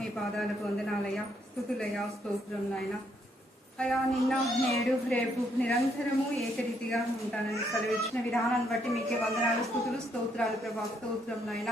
మీ పాదాలకు వందనాలయ్యా, స్తుతులయ్యా, స్తోత్రం నాయన. అయా నిన్న నేడు రేపు నిరంతరము ఏకరీతిగా ఉంటానని సెలవిచ్చిన విధానాన్ని బట్టి మీకే వందనాలు, స్తుతులు, స్తోత్రాలు ప్రభా. స్తోత్రం నాయన.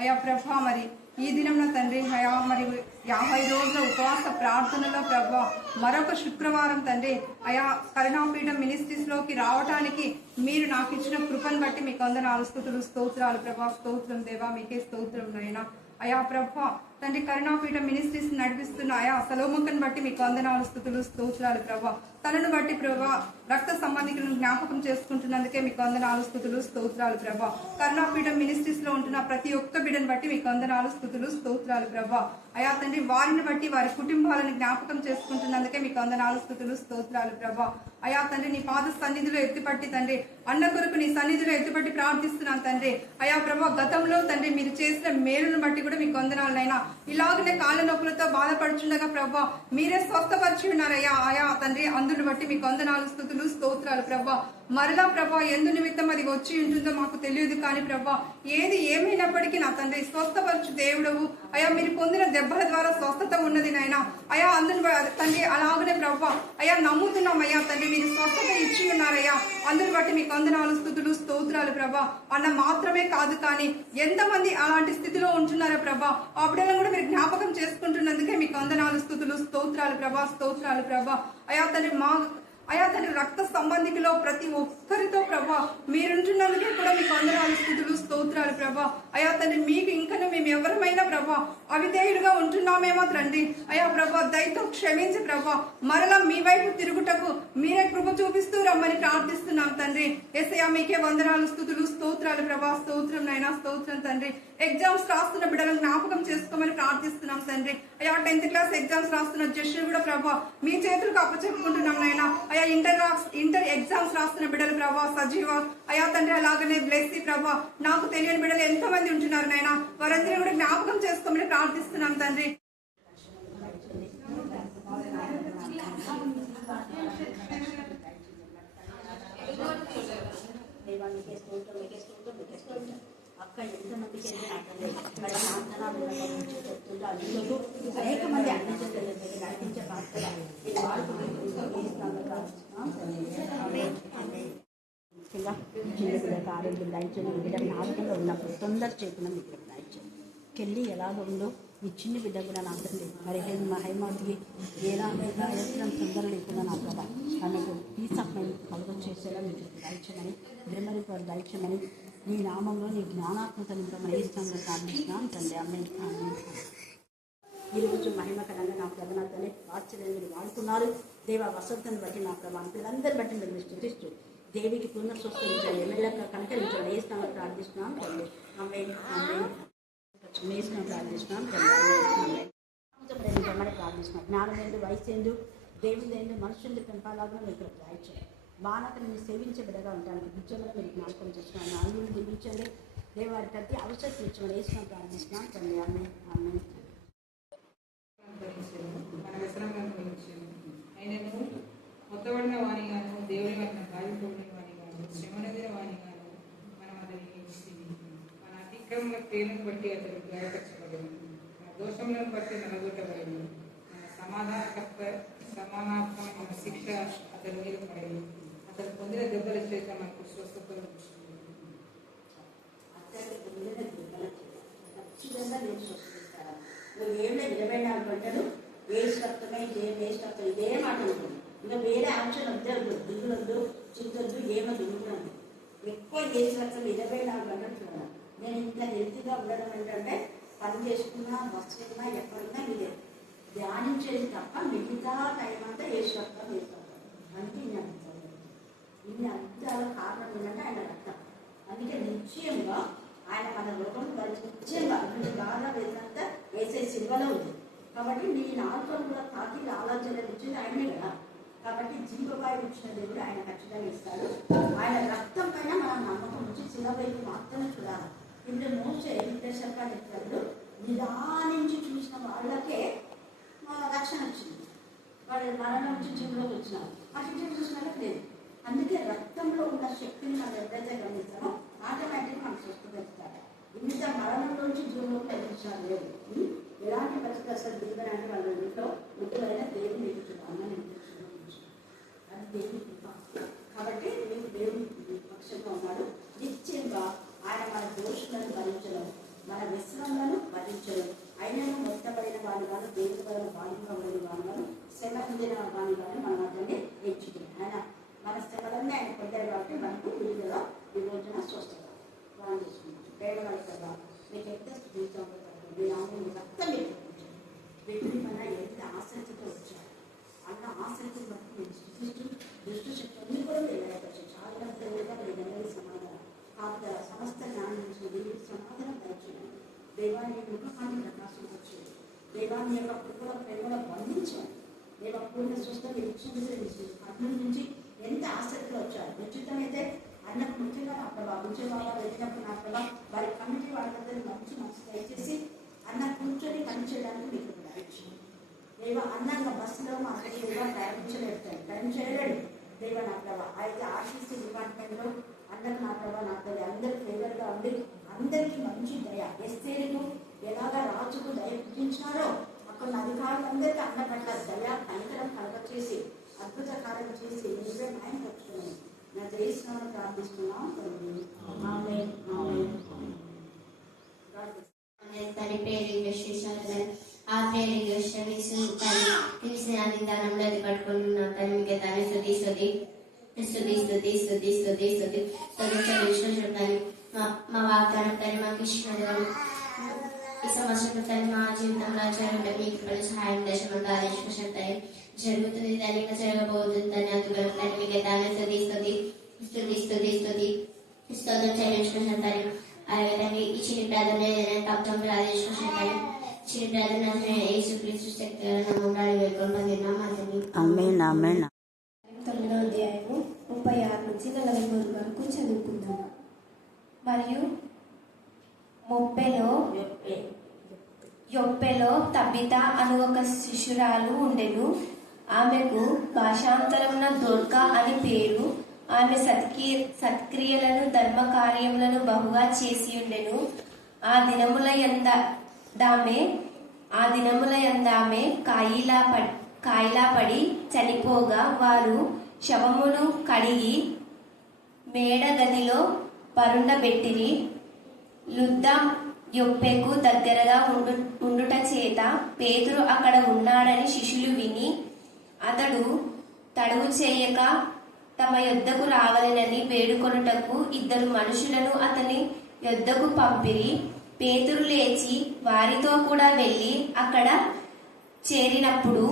అయా ప్రభా, మరి ఈ దినంలో తండ్రి అయా మరి 50 రోజుల ఉపవాస ప్రార్థనలో ప్రభా మరొక శుక్రవారం తండ్రి అయా కరుణాపీఠం మినిస్ట్రీస్లోకి రావడానికి మీరు నాకు ఇచ్చిన కృపను బట్టి మీకు వందనాలు, స్తుతులు, స్తోత్రాలు ప్రభా. స్తోత్రం దేవా, మీకే స్తోత్రం నాయన. అయా ప్రభా తండ్రి కరుణాపీఠం మినిస్ట్రీస్ నడిపిస్తున్న అయా సలోముకను బట్టి మీకు వందనాలు, స్తుతులు, స్తోత్రాలు ప్రభా. తనను బట్టి ప్రభా రక్త సంబంధికులను జ్ఞాపకం చేసుకుంటున్నందుకే మీకు వందనాలు, స్తుతులు, స్తోత్రాలు ప్రభా. కరుణాపీఠం మినిస్ట్రీస్ లో ఉంటున్న ప్రతి ఒక్క బిడ్డను బట్టి మీకు వందనాలు, స్తుతులు, స్తోత్రాలు ప్రభా. అయా తండ్రి వారిని బట్టి వారి కుటుంబాలను జ్ఞాపకం చేసుకుంటున్నందుకే మీకు వందనాలు, స్తుతులు, స్తోత్రాలు ప్రభా. అయా తండ్రి నీ పాద సన్నిధిలో ఎత్తిపట్టి తండ్రి అన్న కొరకు నీ సన్నిధిలో ఎత్తిపట్టి ప్రార్థిస్తున్నాను తండ్రి. అయా ప్రభా గతంలో తండ్రి మీరు చేసిన మేలును బట్టి కూడా మీకు వందనాలైనా ఇలాగనే కాళ్ళ నొప్పులతో బాధపడుచుండగా ప్రభా మీరే స్వస్థపరిచి ఉన్నారయ్యా. అయా తండ్రి అందుని బట్టి మీకు వందనాలు, స్తుతులు, స్తోత్రాలు ప్రభా. మరలా ప్రభా ఎందు నిమిత్తం అది వచ్చి ఉంటుందో మాకు తెలియదు కానీ ప్రభా ఏది ఏమైనప్పటికీ నా తండ్రి స్వస్థపరచు దేవుడవు. అయా మీరు పొందిన దెబ్బల ద్వారా స్వస్థత ఉన్నది నాయన. అయా అందుని తండ్రి అలాగనే ప్రభా అయా నమ్ముతున్నాం అయ్యా తండ్రి మీరు స్వస్థత ఇచ్చి ఉన్నారయ్యా. అందుని బట్టి మీకు వందనాలు, స్తుతులు, స్తోత్రాలు ప్రభా. అన్న మాత్రమే కాదు కానీ ఎంతమంది అలాంటి స్థితిలో ఉంటున్నారో ప్రభా ఆ బిడ్డలను కూడా మీరు జ్ఞాపకం చేసుకుంటున్నందుకే మీకు వందనాలు, స్తుతులు, స్తోత్రాలు ప్రభా. స్తోత్రాలు ప్రభా. అయా తండ్రి రక్త సంబంధికులో ప్రతి ఒక్కరితో ప్రభా మీరుంటున్నందుకే కూడా మీకు వందనాలు, స్తుతులు, స్తోత్రాలు ప్రభా. అయా తండ్రి మీకు ఇంకనూ మేము ఎవరమైనా ప్రభా అవిధేయులుగా ఉంటున్నామేమో తండ్రి. అయా ప్రభా దయతో క్షమించి ప్రభా మరలా మీ వైపు తిరుగుటకు మీరే కృప చూపిస్తూ రమ్మని ప్రార్థిస్తున్నాం తండ్రి. యేసయ్యా మీకే వందనాలు, స్తుతులు, స్తోత్రాలు ప్రభా. స్తోత్రం నాయనా, స్తోత్రం తండ్రి. ఎగ్జామ్స్ రాస్తున్న బిడ్డలను జ్ఞాపకం చేసుకోమని ప్రార్థిస్తున్నాం తండ్రి. అయా 10th క్లాస్ ఎగ్జామ్స్ రాస్తున్న జస్సు కూడా ప్రభా మీ చేతులకు అప్పచెప్పుకుంటున్నాం నాయన. అయా ఇంటర్ ఎగ్జామ్స్ రాస్తున్న బిడ్డలు ప్రభా సజీవ అయా తండ్రి అలాగనే బ్లెస్సీ ప్రభా నాకు తెలియని బిడ్డలు ఎంతో మంది ఉంటున్నారు నాయన. వారందరినీ కూడా జ్ఞాపకం చేసుకోమని ప్రార్థిస్తున్నాం తండ్రి. అక్క ఎంతమందికి అనేక మంది నడిపించే పాత్ర ముఖ్యంగా చిన్న బిడ్డకు ఆరోగ్యం దాయించండి. బిడ్డ ఆరోగ్యంలో ఉన్నప్పుడు తొందర చేతున్న మీ బిడ్డకు దాయించండి. కెళ్ళి ఎలాగ ఉందో ఈ చిన్న బిడ్డ కూడా నా తండ్రి మరి హైమాదికి ఎలాగైనా ఎత్తడం తొందర లేకుండా నా ప్రభా తనకు పీస్ ఆఫ్ మైండ్ కలుగం చేసేలా మీకు దాయించమని బ్రహ్మరి వారు దాయించమని నీ నామంలో నీ జ్ఞానాత్మకను మనం ఇష్టంగా ప్రార్థిస్తున్నాం తండ్రి. అమ్మాయి ఈరోజు మహిమకరంగా నా ప్రభా తల్లి వాత్సల్యం మీరు వాడుతున్నారు. దేవ వసంతను బట్టి నా ప్రభా పిల్లలందరి బట్టి మీరు స్థుతిస్తూ దేవికి పూర్ణ స్వస్థించండి. ఎమ్మెల్యేగా కనకరించండి. ఏ స్థానం ప్రార్థిస్తున్నాం తండ్రి. అమ్మాయి ప్రార్థిస్తున్నాం తండ్రి. ప్రార్థిస్తున్నాం. జ్ఞానం ఏందు, వయసు ఏందు, దేవుడు ఏందు, మనుషులు పెంపాలాగా మీరు రాయించండి. బాణతను మీరు సేవించే బిడ్డగా ఉంటానికి బుజ్జంగా మీరు జ్ఞాపకం చేస్తున్నాను. ఆంగ్లను దీవించండి. దేవారి ప్రతి అవసరం ఇచ్చిన వేసిన ప్రార్థిస్తున్నాం తండ్రి. అమ్మాయి ఆయనను మొత్తబడిన వాణిగాను దేవుని వలన గాయపడిన వాణిగాను శ్రమనదిన వాణిగాను మనం అతన్ని మన అతిక్రమ క్రియలను బట్టి అతను గాయపరచబడను. మన దోషములను బట్టి నలగొట్టబడను. మన సమానాత్మకమైన శిక్ష అతని మీద పడింది. అతను పొందిన దెబ్బల చేత మనకు స్వస్థత నువ్వు ఏళ్ళ 24 గంటలు వేస్ట్ రక్తమే వేస్ట్ రక్తం ఇదే మాట ఉంటుంది. ఇంకా వేరే ఆప్షన్ వద్దు, దిగులొద్దు, చింతొద్దు, ఏమో దిగుతున్నాను. ఎక్కువ వేస్ట్ రక్తం 24 గంటలు చూడాలి. నేను ఇంత హెల్తీగా ఉండడం ఏంటంటే పని చేసుకున్నా వస్తున్నా ఎక్కడున్నా ఇదే ధ్యానించేది తప్ప మిగతా టైం అంతా వేస్ట్ రక్తం వేస్తాను. అందుకే ఇన్ని అద్భుతాల కారణం ఏంటంటే ఆయన రక్తం. అందుకే నిశ్చయంగా ఆయన మన లోకం నిశ్చయంగా బాగా వేసినంత వేసే సిల్వలో ఉంది. కాబట్టి నీ నాలుగు కూడా తాకి ఆలోచన ఇచ్చింది ఆయనే కదా. కాబట్టి జీవవాయువు ఇచ్చిన దేవుడు ఆయన ఖచ్చితంగా ఇస్తాడు. ఆయన రక్తం పైన మనం నమ్మకం ఉంచి శిలవైపు మాత్రమే చూడాలి. ఇప్పుడు మోసే విద్యాశాఖ ఇచ్చినప్పుడు నిదానించి చూసిన వాళ్ళకే రక్షణ వచ్చింది. వాళ్ళు మరణం నుంచి జీవులోకి వచ్చినారు. అటు చూసిన వాళ్ళకి లేదు. అందుకే రక్తంలో ఉన్న శక్తిని మనం ఎప్పుడైతే గమనిస్తామో ఆటోమేటిక్గా మనం స్వస్థ పెడతారు. ఇంత మరణంలోంచి జీవంలోకి ఎదిరించడం లేదు. ఎలాంటి పరిస్థితి అసలు ఆయనను మొత్తబడిన వాడు గాను దేవుని వలన బాధింపబడిన వాడు గాను శ్రమ పొందిన వాడు గాను మనం అతన్ని ఎంచుతుంది. ఆయన మన శ్రమలన్నీ ఆయన పొందాడు కాబట్టి మనకు విడుదల, విమోచన, స్వస్థత వాడు చేసుకుంటాం. పేదవాడి కదా మీకు ఎంత స్థితితో మీ నామని రక్తం వ్యక్తి మన ఎంత ఆసక్తితో వచ్చారు అన్న ఆసక్తిని బట్టి నేను స్థితిస్తూ దృష్టి శక్తులన్నీ కూడా వెళ్ళవచ్చు. చాలా దేవుడుగా నేను సమాధానం కాపుదల సమస్త జ్ఞానం నుంచి దేవుడి సమాధానం దయచేయండి. దేవాన్ని ముఖాన్ని ప్రకాశం వచ్చింది. దేవాన్ని యొక్క కృపల ప్రేమల బంధించాలి. దేవ పూర్ణ స్వస్థత ఇచ్చింది. కర్నూలు నుంచి ఎంత ఆసక్తిలో వచ్చారు. ఉచితమైతే అన్నకు ముఖ్యంగా నా ప్రభావ ఉంచే వాళ్ళ వెళ్ళినప్పుడు నా ప్రభావ వారి కమిటీ వాళ్ళందరూ మంచి మనసు దయచేసి అన్న కూర్చొని పనిచేయడానికి మీకు కూడా ఇచ్చింది. దేవ అన్నంగా బస్సులో మా దేవ ప్రయాణం చేయలేడు. దేవ నా ప్రభావ అయితే ఆర్టీసీ డిపార్ట్మెంట్లో అన్నకు నా ప్రభావ నా తల్లి అందరూ ఫేవర్గా ఉండి అందరికీ మంచి దయ, ఎస్తేరుకు ఎలాగా రాజుకు దయ పుట్టించినారో అక్కడ అధికారులందరికీ అన్న పట్ల దయ కనికరం కలగచేసి అద్భుత కార్యం చేసి నీవే న్యాయం పట్టుకున్నాను. నా జయిస్తున్నాను ప్రార్థిస్తున్నాం. ఆ ప్రేరిగా శ్రమిస్తూ తను క్రిస్టియాని దానంలో అది పట్టుకున్న తను మీకు తను స్తుతి స్తుతి స్తుతి స్తుతి స్తుతి స్తుతి స్తుతి స్తుతి చెప్తాను. మా వాగ్దానం తను మాకు ఇష్టం ఈ సంవత్సరం తను మా జీవితంలో జరుగుతుంది. మీకు పలు సహాయం దశమంతా ఆదేశిస్తాయి జరుగుతుంది. దాని ఇంకా జరగబోతుంది. దాన్ని అందుకని తను మీకు తను స్తుతి స్తుతి స్తుతి స్తుతి స్తుతి స్తోత్రం చెల్లించుకుంటాను. అలాగే తను ఇచ్చిన ప్రార్థన ఏదైనా తప్పం ఆదేశిస్తాను. ఆమేన్. 9వ అధ్యాయము 36 నుంచి 44 వరకు చదువుకుందాము. మరియు యొప్పెలో తబిత అను ఒక శిష్యురాలు ఉండెను. ఆమెకు భాషాంతరమున దోర్కా అని పేరు. ఆమె సత్క్రియలను ధర్మకార్యములను బహుగా చేసి ఉండెను. ఆ దినముల యందామె కాయిలాపడి చనిపోగా వారు శవమును కడిగి మేడ గదిలో పరుండబెట్టిరి. లుద్ద యొప్పెకు దగ్గరగా ఉండుట చేత పేతురు అక్కడ ఉన్నాడని శిష్యులు విని అతడు తడువు చేయక తమ యొద్దకు రావాలని వేడుకొనుటకు 2 మనుషులను అతని యొద్దకు పంపిరి. పేతురు లేచి వారితో కూడా వెళ్ళి అక్కడ చేరినప్పుడు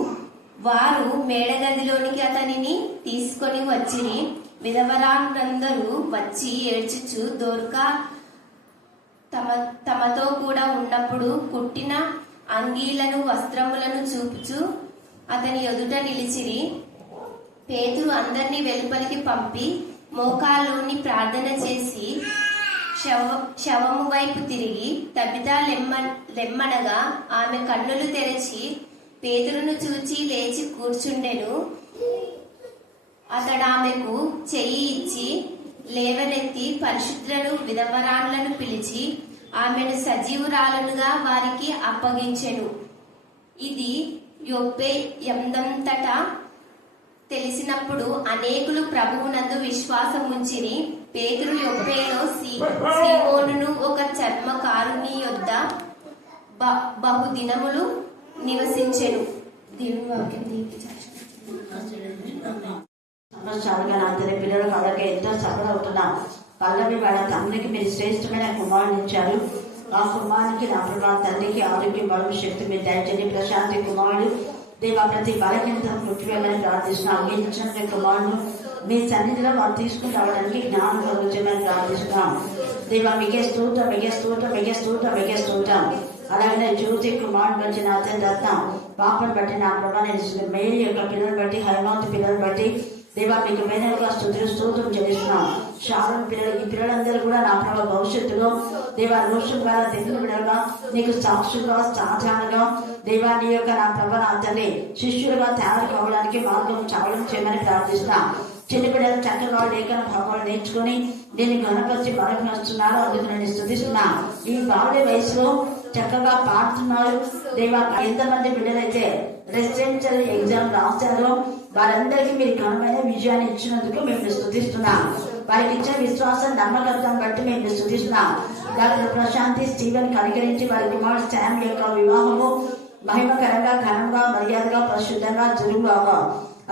వారు మేడగదిలోనికి అతనిని తీసుకొని వచ్చిరి. విధవరాందరూ వచ్చి ఏడ్చుచు దోర్కా తమతో కూడా ఉన్నప్పుడు కుట్టిన అంగీలను వస్త్రములను చూపుచు అతని ఎదుట నిలిచిరి. పేతురు అందరినీ వెలుపలికి పంపి మోకాళ్ళూని ప్రార్థన చేసి శవము వైపు తిరిగి తబిత లెమ్మనగా ఆమె కన్నులు తెరచి పేతురును చూచి లేచి కూర్చుండెను. అతడు ఆమెకు చెయ్యి ఇచ్చి లేవనెత్తి పరిశుద్ధులను విధవరాళ్లను పిలిచి ఆమెను సజీవురాలుగా వారికి అప్పగించెను. ఇది యొప్పే యందంతటా తెలిసినప్పుడు అనేకులు ప్రభువునందు విశ్వాసం ఉంచిరి. పేతురు యొప్పేలో సీమోనును ఒక చర్మకారుని యొద్ద బహుదినములు నివసించెను. దేవుని వాక్యం సంవత్సరాలుగా నా తల్లి పిల్లలు వాళ్ళకి ఎంతో సఫలం అవుతున్నాం. పల్లవి వాళ్ళ తమ్మునికి మీరు శ్రేష్టమైన కుమారుని ఇచ్చారు. ఆ కుమారునికి నా ప్రభావ తండ్రికి ఆరోగ్యం, బలం, శక్తి మీరు దయచేయండి. ప్రశాంతి కుమారుడు దేవ ప్రతి బలహీనతను పుట్టివేయాలని ప్రార్థిస్తున్నాం. మీరు ఇచ్చిన కుమారుడు మీ సన్నిధిలో వారు తీసుకుని రావడానికి జ్ఞానం కలుగుతామని ప్రార్థిస్తున్నాం. దేవ మిగే స్తోత్రం, మిగే స్తోత్రం, మిగే స్తోత్రం, మిగే స్తోత్రం. అలాగే జ్యోతి కుమారుడు బట్టి నా తండ్రి రత్నం పాపను బట్టి నా ప్రభావ నేను మేరీ యొక్క పిల్లలు బట్టి హైమావతి పిల్లలు బట్టి దేవా మీకు మేనలుగా స్తోత్రం చెల్లిస్తున్నాం. శాలం పిల్లలు ఈ పిల్లలందరూ కూడా నా ప్రభావ భవిష్యత్తులో దేవా రోషం ద్వారా తెలుగు బిడ్డలుగా నీకు సాక్షులుగా సాధారణగా దేవా నీ యొక్క నా ప్రభావ నా తల్లి శిష్యులుగా తయారు కావడానికి మార్గం చావడం చేయమని ప్రార్థిస్తున్నాం. చిన్న బిడ్డలు చక్కగా లేఖన భావాలు నేర్చుకుని నేను గణపరిచి బలకి వస్తున్నారు. అందుకు నేను స్తుతిస్తున్నా. ఈ బాల్య వయసులో చక్కగా పాడుతున్నారు. దేవా ఎంతమంది బిడ్డలైతే రెసిడెన్షియల్ ఎగ్జామ్ రాశారో వారందరికీ మీరు ఘనమైన విజయాన్ని ఇచ్చినందుకు మేము స్తుతిస్తున్నాం. వారికి ఇచ్చిన విశ్వాసం నమ్మకత్వం బట్టి మేము స్తుతిస్తున్నాం. డాక్టర్ ప్రశాంతి స్టీవెన్ కనికరించి వారి కుమారుడు శామ్ యొక్క వివాహము మహిమకరంగా, ఘనంగా, మర్యాదగా, పరిశుద్ధంగా జరుగుగాక.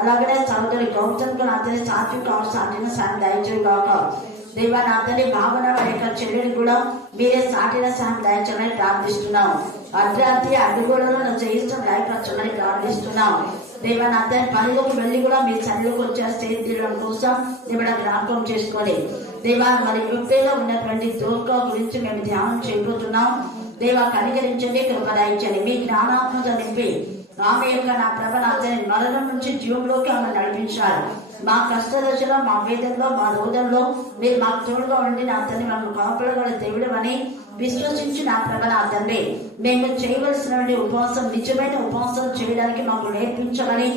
అలాగనే సహోదరి గౌతమ్ నాతని సాత్విక సాటిన సాయం దయచేయుగాక. దేవా నాతని భావన వారి యొక్క చెల్లెలు కూడా మీరే సాటిన సాయం దయచేయమని ప్రార్థిస్తున్నాం. అర్ధరాత్రి అడ్డుగోడలను చేయిష్టం లయపరచమని ప్రార్థిస్తున్నాం. దేవా నాతని పనిలోకి వెళ్ళి కూడా మీ సన్నిలోకి వచ్చే స్టేజ్ తీయడం కోసం దేవుడ జ్ఞాపకం చేసుకోండి. దేవా మరి యుక్తిలో ఉన్నటువంటి దోర్గా గురించి మేము ధ్యానం చేయబోతున్నాం. దేవా కనికరించండి, కృపదాయించండి, మీ జ్ఞానాత్మక నింపి ఆమె యొక్క నా ప్రభ నాతని మరణం నుంచి జీవంలోకి ఆమె నడిపించారు. మా కష్ట దశలో, మా వేదంలో, మా రోదంలో మీరు మాకు తోడుగా ఉండి నా తండ్రి మాకు కాపాడగల దేవుడు అని విశ్వసించి నా ప్రభ నా తండ్రి మేము చేయవలసిన ఉపవాసం, నిజమైన ఉపవాసం చేయడానికి మాకు నేర్పించమని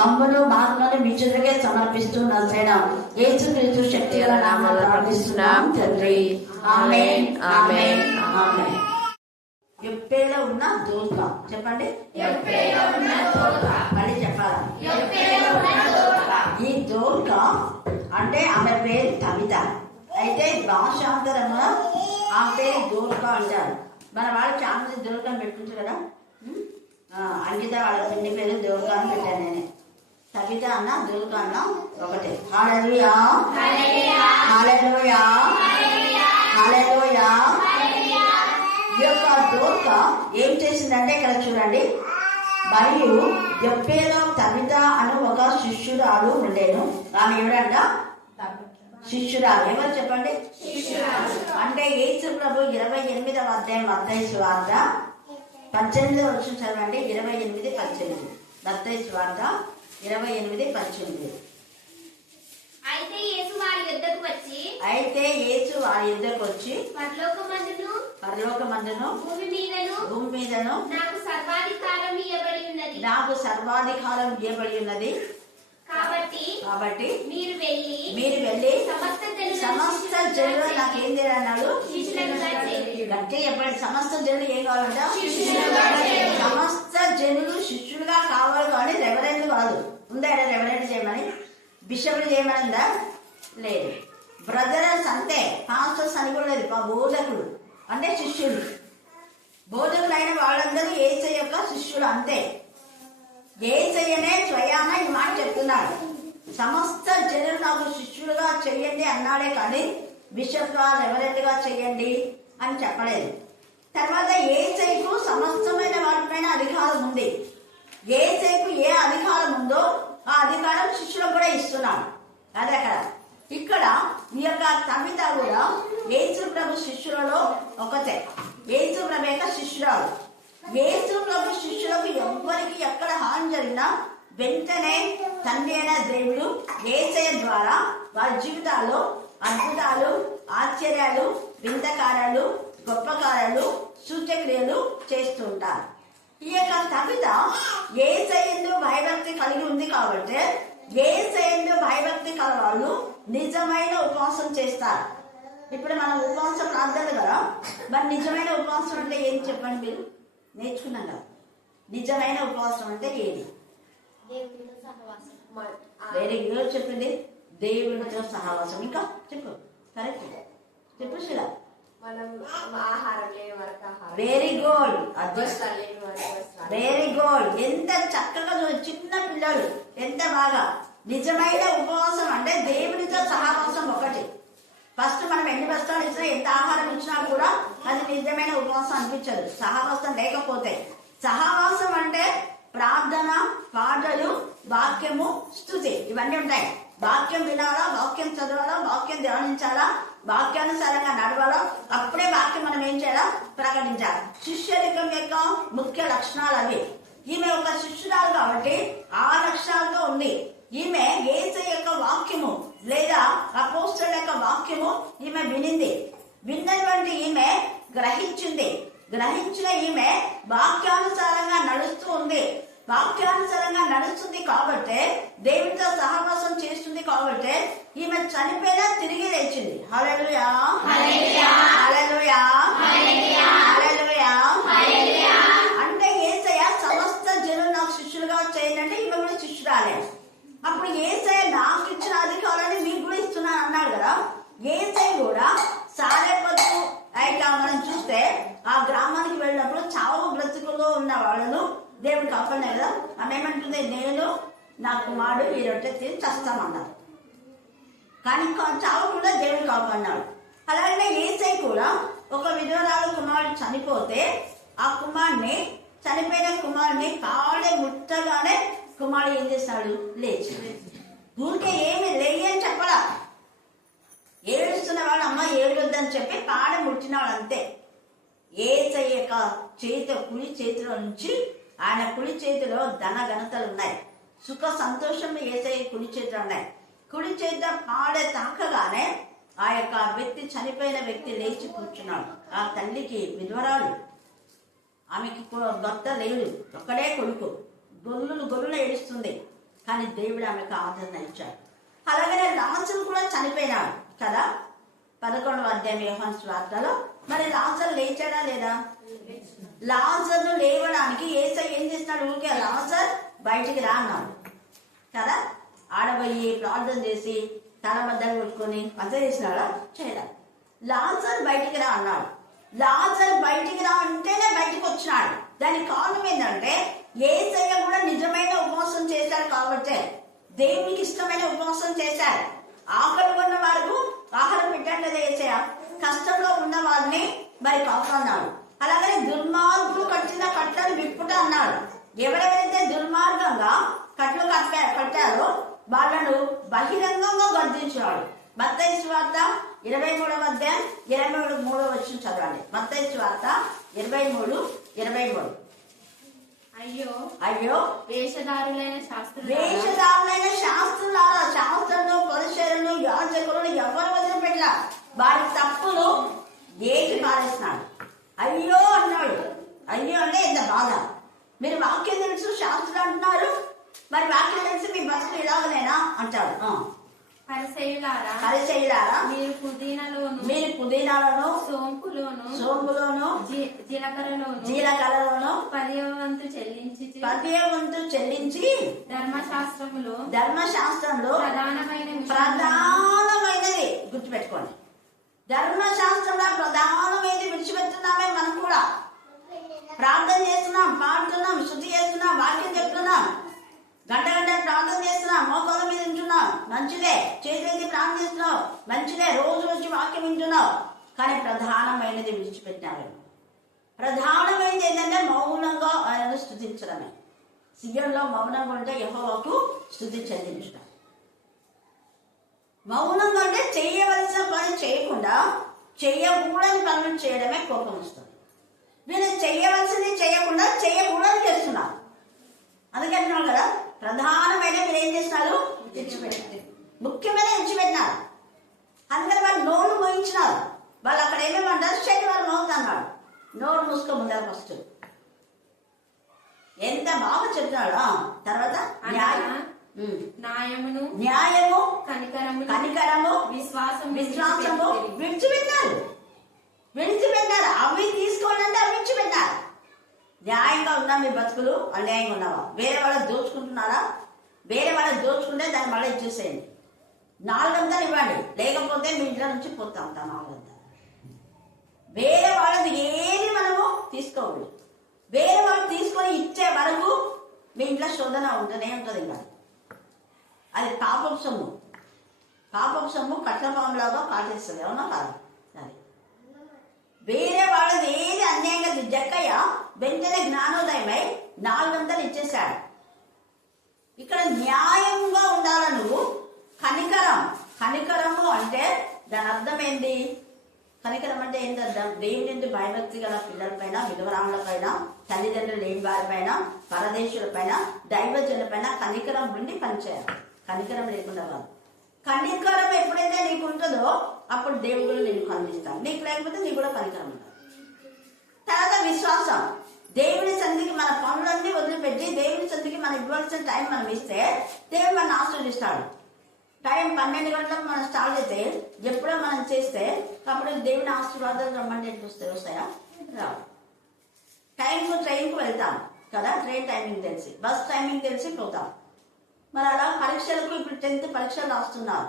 మమ్మల్ని మాత్రమే మీ చెందగే సమర్పిస్తున్న సేన యేసుక్రీస్తు శక్తి గల నామములో ప్రార్థిస్తున్నాం తండ్రి. ఆమేన్, ఆమేన్, ఆమేన్. యొప్పేలో ఉన్న దోర్గా చెప్పండి. మళ్ళీ చెప్పాలా? ఈ దోర్గా అంటే ఆమె పేరు కవిత. అయితే భాషాంతరంలో ఆమె పేరు దోర్గా అంటారు. మన వాళ్ళు చాలా మంది దోర్గా పెట్టుకుంటారు కదా. అంకిత వాళ్ళ పిన్ని పేరు దోర్గా అని పెట్టాను నేనే. కవిత అన్న దోర్గా అన్న ఒకటే. హల్లెలూయా, హల్లెలూయా, హల్లెలూయా. ఈ యొక్క దోర్గా ఏం చేసిందంటే ఇక్కడ చూడండి. మరియు యొప్పేలో కవిత అను ఒక శిష్యురాలు ఉండేను. ఆమె ఎవరంట? శిష్యురాలు. ఎవరు చెప్పండి? అంటే యేసు ప్రభు 28వ అధ్యాయం మత్తయి సువార్త 18వ వచనం చదవండి. 28:18 మత్తయి సువార్త 28:18. అయితే యేసు వారి యొద్దకు వచ్చి పరలోకమందును భూమి మీదను నాకు సర్వాధికారం ఇవ్వబడి ఉన్నది. కాబట్టి మీరు వెళ్ళి సమస్త జనులు నాకేం చేయాలన్నాడు? గట్టిగా చెప్పండి. సమస్త జనులు ఏం కావాలంట? సమస్త జనులు శిష్యులుగా కావాలి. కానీ రెవరెండ్ కాదు. ఉందా రెవరెండ్ చేయమని? బిషప్లు చేయమనిందా? లేదు. బ్రదర్స్ అంతే. పాస్టర్స్ అని కూడా లేదు. బోధకులు అంటే శిష్యులు. బోధకులు అయిన వాళ్ళందరూ యేసయ్య యొక్క శిష్యులు అంతే. యేసయ్యనే స్వయాన ఈ మాట చెప్తున్నాడు. సమస్త జనులు నాకు శిష్యులుగా చెయ్యండి అన్నాడే కానీ బిషప్ గా రెవరెండ్ గా చెయ్యండి అని చెప్పలేదు. తర్వాత యేసయ్యకు సమస్తమైన వాటిపైన అధికారం ఉంది. యేసయ్యకు ఏ అధికారం ఉందో ఆ అధికారం శిష్యులకు కూడా ఇస్తున్నాడు. అదే అక్కడ ఇక్కడ ఈ యొక్క కవిత కూడా యేసు ప్రభు శిష్యులలో ఒకటే. యేసు ప్రభు యొక్క శిష్యురాలు. యేసు ప్రభు శిష్యులకు ఎవ్వరికి ఎక్కడ హాని జరిగినా వెంటనే తండ్రి అయిన దేవుడు యేసయ్య ద్వారా వారి జీవితాల్లో అద్భుతాలు, ఆశ్చర్యాలు, వింత కార్యాలు, గొప్ప కార్యాలు, సూచక్రియలు చేస్తూ ఉంటారు. ఈ యొక్క కవిత యేసయ్యందు భయభక్తి కలిగి ఉంది కాబట్టి యేసయ్యందు భయభక్తి కల వాళ్ళు నిజమైన ఉపవాసం చేస్తారు. ఇప్పుడు మనం ఉపవాసం ప్రార్థనలు కదా. మరి నిజమైన ఉపవాసం అంటే ఏది చెప్పండి? మీరు నేర్చుకున్నాం కదా. నిజమైన ఉపవాసం అంటే ఏది? వెరీ గుడ్ చెప్పండి. దేవునితో సహవాసం. ఇంకా చెప్పు. కరెక్ట్ చెప్పు శిలా. Very good, very good. ఎంత చక్కగా చిన్న పిల్లలు ఎంత బాగా. నిజమైన ఉపవాసం అంటే దేవునితో సహవాసం ఒకటి. ఫస్ట్ మనం ఎన్ని బస్తాలు ఇచ్చినా, ఎంత ఆహారం ఇచ్చినా కూడా అది నిజమైన ఉపవాసం అనిపించదు సహవాసం లేకపోతే. సహవాసం అంటే ప్రార్థన, పాటలు, వాక్యము, స్తుతి ఇవన్నీ ఉంటాయి. వాక్యం వినాలా, వాక్యం చదవాలా, వాక్యం ధ్యానించాలా, వాక్యానుసారంగా నడవాలా. అప్పుడే వాక్యం మనం ఏం చేయాలా? ప్రకటించాలి. శిష్యరికం యొక్క ముఖ్య లక్షణాలు అవి. ఈమె ఒక శిష్యురాలు కాబట్టి ఆ లక్షణాలతో ఉంది. ఈమె యేసయ్య యొక్క వాక్యము లేదా అపోస్తలుల యొక్క వాక్యము ఈమె వినింది. విన్నటువంటి ఈమె గ్రహించింది. గ్రహించిన ఈమె వాక్యానుసారంగా నడుస్తూ ఉంది. వాక్యానుసారంగా నడుస్తుంది కాబట్టి, దేవునితో సహవాసం చేస్తుంది కాబట్టి ఈమె చనిపోయినా తిరిగి లేచింది. హల్లెలూయా, హల్లెలూయా, హల్లెలూయా. అంటే యేసయ్య సమస్త జనులు నాకు శిష్యులుగా చేయండి. ఈమె కూడా శిష్యురాలే. అప్పుడు యేసయ్య నాకు ఇచ్చిన అధికారాన్ని మీకు కూడా ఇస్తున్నాను అన్నాడు కదా. యేసయ్య కూడా సారెపత్తు ఇట్లా మనం చూస్తే ఆ గ్రామానికి వెళ్ళినప్పుడు చావు బ్రతుకులో ఉన్న వాళ్ళను దేవుడు కాపాడినా కదా. ఆమె ఏమంటుంది, నేను నా కుమారుడు ఈ రొట్టె తిని చస్తామన్నారు. కానీ చావు కూడా దేవుడు కాపాడినాడు. అలాగే యేసయ్య కూడా ఒక విధవరాలు కుమారుడు చనిపోతే ఆ కుమారుని, చనిపోయిన కుమారుని కాళ్ళే ముట్టగానే కుమారుడు ఏం చేస్తాడు, లేచి. ఊరికే ఏమి లేయని చెప్పరా, ఏడుస్తున్న వాడు అమ్మ ఏడొద్దని చెప్పి కాడ ముట్టినాడు అంతే. యేసయ్య యొక్క చేతి, కుడి చేతిలో నుంచి, ఆయన కుడి చేతిలో ధన ఘనతలు ఉన్నాయి, సుఖ సంతోషంలో యేసయ్య కుడి చేతిలో ఉన్నాయి. కుడి చేతిలో పాడే తాకగానే ఆ యొక్క వ్యక్తి, చనిపోయిన వ్యక్తి లేచి కూర్చున్నాడు. ఆ తల్లికి విధవరాలు, ఆమెకి భర్త లేడు, ఒక్కడే కొడుకు, గొల్లులు ఏడుస్తుంది. కానీ దేవుడు ఆమెకు ఆదరణ ఇచ్చాడు. అలాగే లాజరు కూడా చనిపోయినాడు కదా, 11వ అధ్యాయం యోహాను సువార్తలో. మరి లాజరు లేచాడా లేదా? లాజరు లేవడానికి యేసయ్య ఏం చేస్తున్నాడు, ఊరికే లాజర్ బయటికి రా అన్నాడు కదా. ఆడబోయి ప్రార్థన చేసి తల మధ్యలో కొట్టుకొని అంత చేసినాడా? చేయడా. లాజర్ బయటికి రా అన్నాడు. లాజర్ బయటికి రా అంటేనే బయటికి వచ్చినాడు. దానికి కారణం ఏంటంటే యేసయ్య కూడా నిజమైన ఉపవాసం చేశాడు కాబట్టి, దేవునికి ఇష్టమైన ఉపవాసం చేశాడు. ఆకలి ఉన్న వారికి ఆహారం పెట్టాడు కదా యేసయ్య. కష్టంలో ఉన్న వారిని మరి కాపాడినాడు. అలాగే దుర్మార్గులు కట్టిన కట్లను విప్పుట అన్నాడు. ఎవరెవరైతే దుర్మార్గంగా కట్లు కట్టారో వాళ్ళను బహిరంగంగా గర్దించాడు. మత్తయి సువార్త 23వ అధ్యాయం 23వ వచనం చదవండి. మత్తయి సువార్త 23:23. అయ్యో వేషధారులైన శాస్త్రులారా, శాస్త్రంలో పరిచయులను, యాజకులను ఎవరు వదిలిపెట్టలా, వారి తప్పులు ఏకి పారేస్తున్నాడు. అయ్యో అన్నాడు. అయ్యో అంటే ఎంత బాధ. మీరు వాక్యం తెలుసు, శాస్త్రులు అంటున్నారు, మరి వాక్యం తెలిసి మీ బతుకు ఇలాగనేనా అంటాడు. పరిచయులారా, మీరు పుదీనాలను, సోంపులోను, జీలకర్రలోను 10వ వంతు చెల్లించి ధర్మశాస్త్రంలో ప్రధానమైనది గుర్తుపెట్టుకోండి. ధర్మశాస్త్రంలో ప్రధానమైనది విడిచిపెడుతున్నామే. మనం కూడా ప్రార్థన చేస్తున్నాం, పాడుతున్నాం, శుద్ధి చేస్తున్నాం, వాక్యం చెప్తున్నాం, గంట ప్రార్థన చేస్తున్నాం, మోకాళ్ళ మీద వింటున్నాం, మంచిదే. చేతి ప్రార్థన చేస్తున్నావు, మంచిదే. రోజు వచ్చి వాక్యం వింటున్నావు, కానీ ప్రధానమైనది విడిచిపెట్టినారు. ప్రధానమైనది ఏంటంటే మౌనంగా ఆయనను స్తుతించడమే. సియోనులో మౌనంగా ఉంటే యెహోవాకు స్తుతి చెల్లించడం. మౌనంగా అంటే చేయవలసిన పని చేయకుండా చేయకూడని పనులు చేయడమే కోపం వస్తుంది. వీళ్ళు చేయవలసింది చేయకుండా చేయకూడని చేస్తున్నారు. అందుకే అంటున్నాడు కదా, ప్రధానమైన మీరు ఏం చేస్తున్నారు, విడిచిపెట్టారు. ముఖ్యమైన విడిచిపెట్టినారు. అందుకని వాళ్ళు నోరు మోయించినారు. వాళ్ళు అక్కడ ఏమేమంటారు, శనివారం అవుతుంది అన్నాడు. నోరు మూసుకో ముందర ఫస్ట్. ఎంత బాగా చెప్తున్నాడు. తర్వాత న్యాయము, కనికరము, విశ్వాసము విడిచిపెట్టారు. అవి తీసుకోవాలంటే అవి విడిచిపెట్టారు. న్యాయంగా ఉందా మీ బతుకులు? అన్యాయంగా ఉన్నావా? వేరే వాళ్ళకి దోచుకుంటున్నారా? వేరే వాళ్ళకి దోచుకుంటే దాన్ని మళ్ళీ ఇచ్చేసేయండి. 400 ఇవ్వండి, లేకపోతే మీ ఇంట్లో నుంచి పోతా ఉంటాం. 400 వేరే వాళ్ళది ఏది మనము తీసుకోకూడదు. వేరే వాళ్ళు తీసుకొని ఇచ్చే వరకు మీ ఇంట్లో శోధన ఉంటూనే ఉంటుంది. ఇంకా అది పాపపు సొమ్ము కట్లపాములాగా కాటేస్తుంది. అవునా కాదు? అది వేరే వాళ్ళది ఏది అన్యాయంగా. జక్కయ్య వెంటనే జ్ఞానోదయమై 400 ఇచ్చేశాడు. ఇక్కడ న్యాయంగా ఉండాల నువ్వు. కనికరము అంటే దాని అర్థం ఏంటి? కనికరం అంటే ఏంటి అర్థం? దేవుని నుండి భయభక్తి గల పిల్లల పైన, విధవరాముల పైన, తల్లిదండ్రులు లేని వారి పైన, పరదేశుల పైన, దైవజనుల పైన కనికరం ఉండి పనిచేయాలి. కనికరం లేకుండా కాదు. కనికరం ఎప్పుడైతే నీకు ఉంటుందో అప్పుడు దేవుడు నేను కనిపిస్తాను. నీకు లేకపోతే నీకు కూడా కనికరం ఉంటుంది. తర్వాత విశ్వాసం. దేవుని సన్నిధికి మన పనులన్నీ వదిలిపెట్టి దేవుని సన్నిధికి మనం ఇవ్వాల్సిన టైం మనం ఇస్తే దేవుడు మనం ఆశీర్వదిస్తాడు. టైం 12 గంటలకు మనం స్టార్ట్ అయితే ఎప్పుడో మనం చేస్తే అప్పుడు దేవుని ఆశీర్వాదాలు రమ్మంటే వస్తాయా? రావు. ట్రైన్కు వెళ్తాం కదా, ట్రైన్ టైమింగ్ తెలిసి, బస్ టైమింగ్ తెలిసి పోతాం. మరి అలా పరీక్షలకు ఇప్పుడు 10th పరీక్షలు రాస్తున్నారు.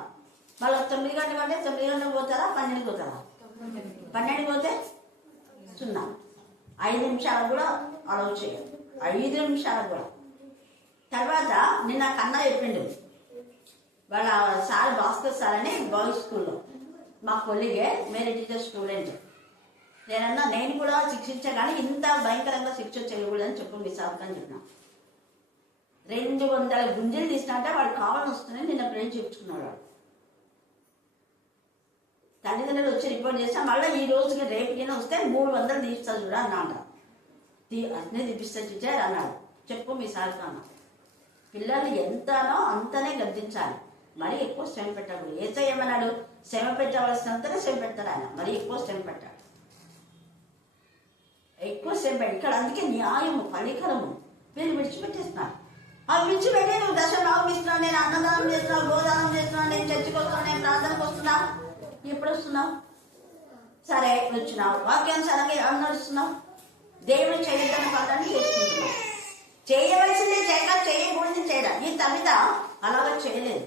వాళ్ళు 9 గంటలకు అంటే 9 గంటలకు పోతారా, 12 పోతారా? 12 పోతే 0. 5 నిమిషాలు కూడా అలౌ చేయాలి, 5 నిమిషాలు కూడా. తర్వాత నిన్న కన్నా చెప్పిండు వాళ్ళ సార్ భాస్కర్ సార్ అని బాయ్స్ స్కూల్లో మా కొలిగే మేరీ టీచర్ స్టూడెంట్. నేనన్నా నేను కూడా శిక్షించా కానీ ఇంత భయంకరంగా శిక్ష చేయకూడదని చెప్పు మీ సార్ అని చెప్పిన. 200 గుంజలు తీసినట్టే వాడు కావాలని వస్తున్నాయి. నిన్న ప్రేమ చూపించుకున్నాడు వాడు. తల్లిదండ్రులు వచ్చి రిపోర్ట్ చేస్తా మళ్ళీ ఈ రోజుకి రేపుకైనా వస్తే 300 తీస్తారు చూడ అన్నాడు. అట్నే తీపిస్తా టీచర్ అన్నాడు. చెప్పు మీ సార్ అన్న. పిల్లలు ఎంతనో అంతనే గద్దించాలి, మరీ ఎక్కువ శ్రమ పెట్టకూడదు. ఏసై ఏమన్నాడు? శ్రమ పెట్టవలసినంతనే శ్రమ పెడతాడు ఆయన, మరీ ఎక్కువ శ్రమ పెట్టాడు. ఎక్కువ శ్రమ పెట్టి ఇక్కడ అందుకే న్యాయము ఫలికరము వీళ్ళు విడిచిపెట్టేస్తున్నారు. ఆ విడిచిపెట్టి నువ్వు దశభాగం ఇస్తున్నావు, నేను అన్నదానం చేస్తున్నావు, గోదానం చేస్తున్నావు, నేను చర్చికి వస్తున్నావు, నేను ప్రార్థనకు వస్తున్నా. ఎప్పుడు వస్తున్నావు? సరే వచ్చినావు, వాక్యానుసారంగా ఏమన్నా వస్తున్నావు, దేవుడు చేయొద్దన్న పదాన్ని చేసుకుంటున్నావు. చేయవలసిందే చేయక చేయకూడదు చేయడం. ఈ తబిత అలాగా చేయలేదు.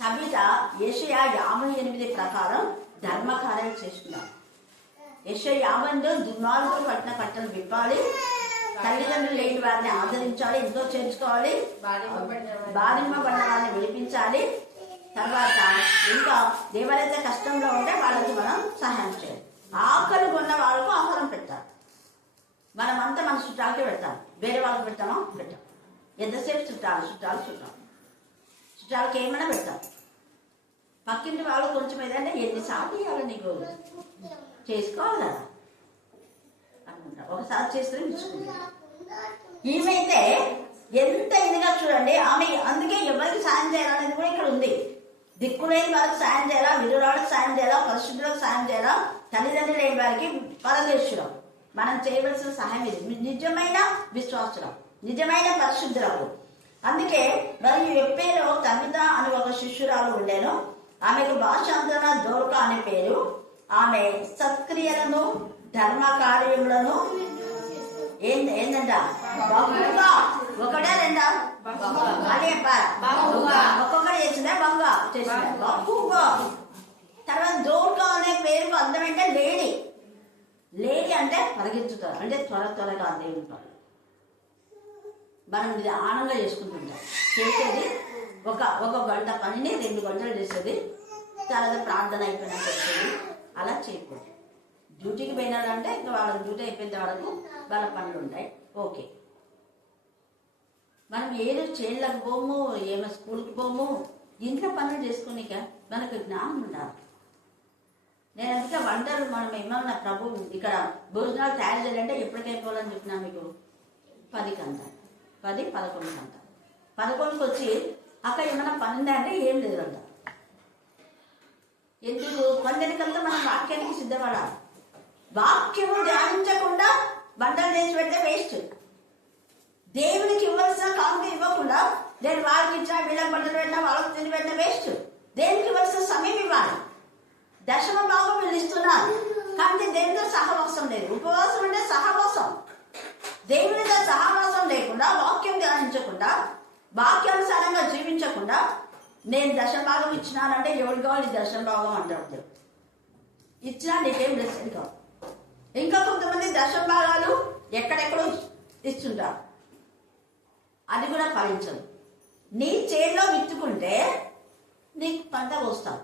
తబిత యెషయా 58 ప్రకారం ధర్మకార్యాలు చేసుకున్నాం. యెషయా 50 దుర్మార్గులు పట్టిన కట్టలు విప్పాలి, తల్లిదండ్రులు లేని వారిని ఆదరించాలి, ఎంతో చేర్చుకోవాలి, బాధింపబడిన వారిని విడిపించాలి. తర్వాత ఇంకా ఎవరైతే కష్టంలో ఉంటే వాళ్ళకి మనం సహాయం చేయాలి. ఆకలి కొన్న వాళ్ళకు ఆహారం పెట్టాలి. మనమంతా మన చుట్టాలకే పెడతాం, వేరే వాళ్ళకి పెట్టామో పెట్టాం. ఎంతసేపు చుట్టాలు చుట్టాలు చుట్టాలు చుట్టాలకి ఏమైనా పెడతాం. పక్కింటి వాళ్ళు కొంచెం ఏదంటే ఎన్నిసార్లు ఇవ్వాలి నీకు చేసుకోవాలి కదా అనుకుంటా. ఒకసారి చేస్తే ఇచ్చుకుంటా. ఈమెయితే ఎంత ఇదిగా చూడండి. ఆమె అందుకే ఎవరికి సాయం చేయాలనేది కూడా ఇక్కడ ఉంది. దిక్కులేని వారికి సాయం చేయాలా, విధురాలకు సాయం చేయాలా, పరిశుద్ధులకు సాయం చేయాలా, తల్లిదండ్రులు లేని వారికి పరదేశులం. మనం చేయవలసిన సహాయం ఇది. నిజమైన విశ్వాసులం, నిజమైన పరిశుద్ధులకు. అందుకే మరియు ఎప్పేలో తబిత అని ఒక శిష్యురాలు ఉండేను. ఆమెకు భాషాంతరణ దోర్కా అనే పేరు. ఆమె సత్క్రియలను ధర్మ కార్యములను ఏంటంట బహుగా, ఒకటే రెండా అదే ఒక్కొక్కటి చేసిందే బంగా చేసిందే బహుగా. తర్వాత దోర్కా అనే పేరుకు అర్థం అంటే లేడీ. లేడీ అంటే పరిగెత్తుతారు, అంటే త్వరగా దేవుని పనులు మనం ఇది ఆనందంగా చేసుకుంటుంటాం. చేసేది ఒక గంట పనిని 2 గంటలు చేసేది, తర్వాత ప్రార్థన అయిపోయినాక వచ్చేది. అలా చేయకూడదు. డ్యూటీకి పోయినారంటే ఇంకా వాళ్ళ డ్యూటీ అయిపోయిన వరకు వాళ్ళ పనులు ఉంటాయి. ఓకే, మనం ఏదో చేయలేక పోము, ఏమో స్కూల్కి పోము, ఇంట్లో పనులు చేసుకునిక మనకు జ్ఞానం ఉండాలి. నేను అందుకే వంటలు మనం ఏమన్నా ప్రభు ఇక్కడ భోజనాలు తయారు చేయాలంటే ఎప్పటికైపోవాలని చెప్పినా మీకు 10 కంటారు, 10, 11 కంటారు. 11కి వచ్చి అక్కడ ఏమైనా పని ఉందా అంటే ఏం లేదంట. ఎందుకు? 12కంతా మనం వాక్యానికి సిద్ధపడాలి. వాక్యము ధ్యానించకుండా వంటలు చేసి పెడితే వేస్ట్. దేవునికి ఇవ్వాల్సిన కానుక ఇవ్వకుండా నేను వాళ్ళకి ఇచ్చినా, వీళ్ళకి బట్టలు పెట్టినా, వాళ్ళకి తిని పెట్టినా వేస్ట్. దేవునికి ఇవ్వాల్సిన సమయం ఇవ్వాలి. దశమ భాగం వీళ్ళు ఇస్తున్నారు కానీ దేవునితో సహవాసం లేదు. ఉపవాసం అంటే సహవాసం. దేవునితో సహవాసం లేకుండా, వాక్యం ధ్యానించకుండా, వాక్యానుసారంగా జీవించకుండా నేను దశభాగం ఇచ్చినానంటే ఎవరు కావాలి? దశభాగం అంటారు. ఇచ్చినా నీకేం బ్లెస్సింగ్ కావు. ఇంకా కొంతమంది దశభాగాలు ఎక్కడెక్కడో ఇస్తుంటారు, అది కూడా ఫలించదు. నీ చేతిలో విత్తుకుంటే నీకు పంట కోస్తావు.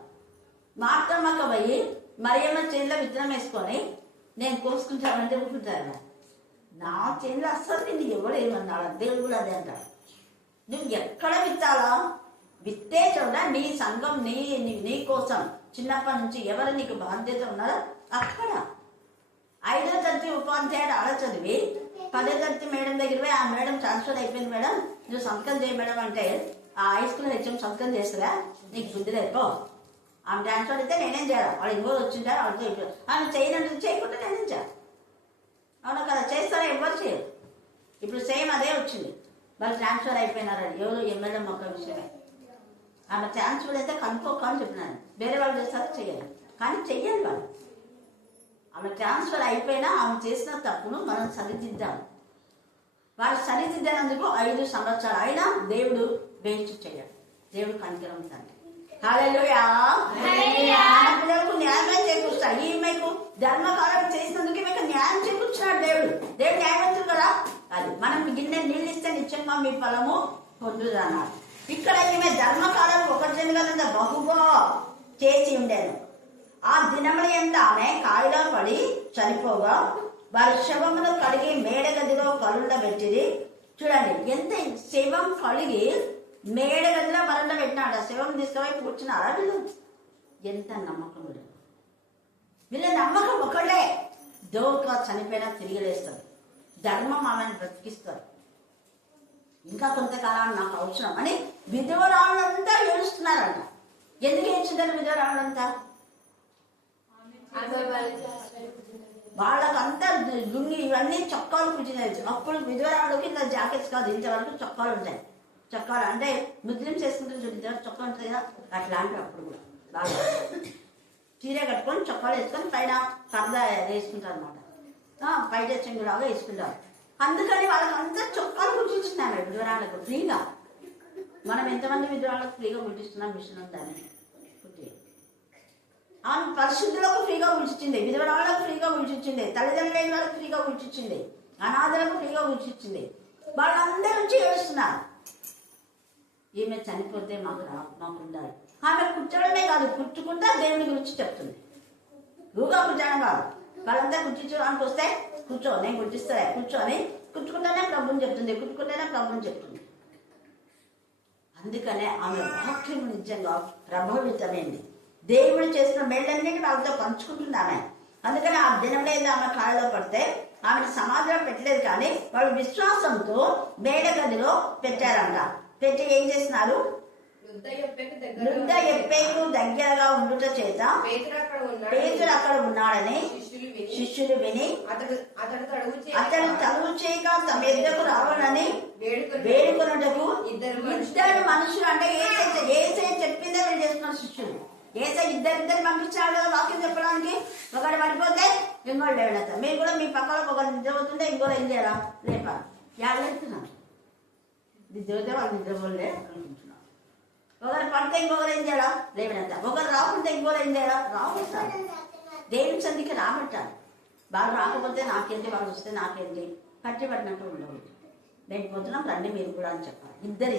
మాత్రమక్క పోయి మరియమ్మ చేతిలో విత్తనం వేసుకొని నేను కోసుకుంటానంటే ఊరుకుంటాను. నా చేతిలో అస్సలు నేను ఎవరు ఏమన్నాడు, దేవుడు కూడా అదే అంటాడు. నువ్వు ఎక్కడ విత్తాలా? విత్తే చోట నీ సంఘం నీ కోసం చిన్నప్పటి నుంచి ఎవరు నీకు బాధ్యత ఉన్నారో అక్కడ. 5వ తరగతి ఉపాధ్యాయుడు ఆడ చదివి 10వ తరగతి మేడం దగ్గర పోయి ఆ మేడం ట్రాన్స్ఫర్ అయిపోయింది మేడం, నువ్వు సంతకం చేయ మేడం అంటే ఆ హై స్కూల్ హెచ్ఎం సంతకం చేస్తుందా? నీకు బుద్ధి లేపో. ఆమె ట్రాన్స్ఫర్ అయితే నేనేం చేయాలి? వాళ్ళు ఇంకో వచ్చింటారు, వాళ్ళతో అయిపోయారు. ఆమె చేయనంటే చేయకుండా నేనేం చేయాలి? అవునా కదా? చేస్తారా? ఎవరు చేయరు. ఇప్పుడు సేమ్ అదే వచ్చింది. వాళ్ళు ట్రాన్స్ఫర్ అయిపోయినారని ఎవరు ఎమ్మెల్యే మొక్క విషయమే. ఆమె ట్రాన్స్ఫర్ అయితే కనుక్కోక అని చెప్పినాను. వేరే వాళ్ళు చేస్తారో చెయ్యాలి, కానీ చెయ్యాలి వాళ్ళు. ఆమె ట్రాన్స్ఫర్ అయిపోయినా ఆమె చేసిన తప్పును మనం సరిదిద్దాం. వాళ్ళు సరిదిద్దినందుకు 5 సంవత్సరాలు అయినా దేవుడు వేస్ట్ చేయడు. దేవుడు కనికరం తండ్రి. హల్లెలూయా. హల్లెలూయా. మన పిల్లలకు న్యాయమే చేకూరుస్తాడు. ఈమెకు ధర్మకాలం చేసినందుకు మీకు న్యాయం చేకూర్చున్నాడు దేవుడు. దేవుడు న్యాయవంతుడు కదా. అది మనం గిన్నె నీళ్ళు ఇస్తే నిత్యంగా మీ ఫలము పొందుదన్నారు. ఇక్కడ ఈమె ధర్మకాలం ఒక జనగలంత బహుగా చేసి ఉండేను. ఆ దినముల ఎంత ఆమె కాయిలో పడి చనిపోగా వారి శవమును కడిగి మేడగదిలో కలుండ పెట్టింది. చూడండి, ఎంత శవం కడిగి మేడగదిలో వరండ పెట్టినాడు. ఆ శవం తీసుకుపోయి కూర్చున్నారా వీళ్ళు? ఎంత నమ్మకం వీళ్ళు. వీళ్ళ నమ్మకం ఒకళ్ళే, దోకా చనిపోయినా తిరిగి లేస్తారు. ధర్మం ఆమెను బ్రతికిస్తారు. ఇంకా కొంతకాలం నాకు అవసరం అని విధవరాళ్ళంతా ఏడుస్తున్నారంట. ఎందుకు ఏడ్చుంటారు విధవరాళ్ళంతా? వాళ్ళకంతా లుంగి ఇవన్నీ చొక్కాలు కుట్టినాయి. అప్పుడు విధవరాళ్ళకి ఇట్లా జాకెట్స్ కాదు, ఇంతవరకు చొక్కాలు ఉంటాయి. చొక్కాలు అంటే ముస్లిమ్స్ వేసుకుంటారు చూపించారు, చొక్కా ఉంటుంది కదా అట్లాంటివి. అప్పుడు కూడా బాగా చీర కట్టుకొని చొక్కాలు వేసుకొని పైన పరదా వేసుకుంటారు అనమాట. పైట చెంగులాగా వేసుకుంటారు. అందుకని వాళ్ళకి అంతా చొక్కాలు కుట్టించున్నాను విధవరాళ్ళకు ఫ్రీగా. మనం ఎంతమంది విధవరాళ్ళకు ఫ్రీగా కుట్టిస్తున్నాం మిషన్ ఉందని కుట్టి. ఆమె పరిశుద్ధులకు ఫ్రీగా కుట్టించింది, విధవరాళ్ళకు ఫ్రీగా కుట్టించింది, తల్లిదండ్రులు లేని వాళ్ళకి ఫ్రీగా కుట్టించింది, అనాథలకు ఫ్రీగా కుట్టించింది. వాళ్ళందరి నుంచి ఏడుస్తున్నారు. ఈమె చనిపోతే మాకు ఉండాలి. ఆమె కుట్టడమే కాదు, కుట్టుకుంటా దేవుని గురించి చెప్తుంది. ఊగా కుట్టడం కాదు. వాళ్ళంతా కుట్టించడానికి వస్తే కూర్చో నేను కుట్టిస్తా కూర్చొని కుట్టుకుంటేనే ప్రభుని చెప్తుంది, కుట్టుకుంటేనే ప్రభుని చెప్తుంది. అందుకనే ఆమె వాక్యం నిజంగా ప్రభావితమైంది. దేవుడు చేసిన మేళ్ళన్నిటి వాళ్ళతో పంచుకుంటుంది ఆమె. అందుకని ఆ దినంలో ఆమె కాళ్ళలో పడితే ఆమెను సమాధిలో పెట్టలేదు, కానీ వాళ్ళు విశ్వాసంతో మేడ గదిలో పెట్టారంట. పెట్టి ఏం చేస్తున్నారు? వృద్ధ ఎప్పేకు దగ్గరగా ఉండుట చేత పేతురు అక్కడ ఉన్నాడని శిష్యులు విని అతడు తలువు చేయక తమ ఎద్దకు రావాలని వేడుకొనుటకు ఇద్దరు మనుషులు, అంటే ఏసై చెప్పిందే వీళ్ళు చేస్తున్నారు శిష్యులు. ఏసై ఇద్దరిద్దరు పంపించాడు కదా వాక్యం చెప్పడానికి. ఒకటి పడిపోతే ఇంకోటి లేవనెత్తా. మీరు కూడా మీ పక్కన ఒకరు నిద్ర పోతుంటే ఇంకోటి ఏం చేయాలా? లేపా. ఎవరు వెళ్తున్నారు? నిద్ర పోతే వాళ్ళు నిద్రపోలే అనుకుంటున్నారు. ఒకరు పడితే ఇంకొకరు ఏం చేయాలా? లేవనెత్తా. ఒకరు రాకుంటే ఇంకోరు ఏం చేయాలా? రాబట్టాలి. దేవుని సంధికి రాబట్టాలి. వాళ్ళు రాకపోతే నాకేంటి, వాళ్ళు వస్తే నాకేంటి, కట్టి పట్టినట్టు ఉండవు. మేము పోతున్నాం రండి మీరు కూడా అని చెప్పాలి. ఇద్దరు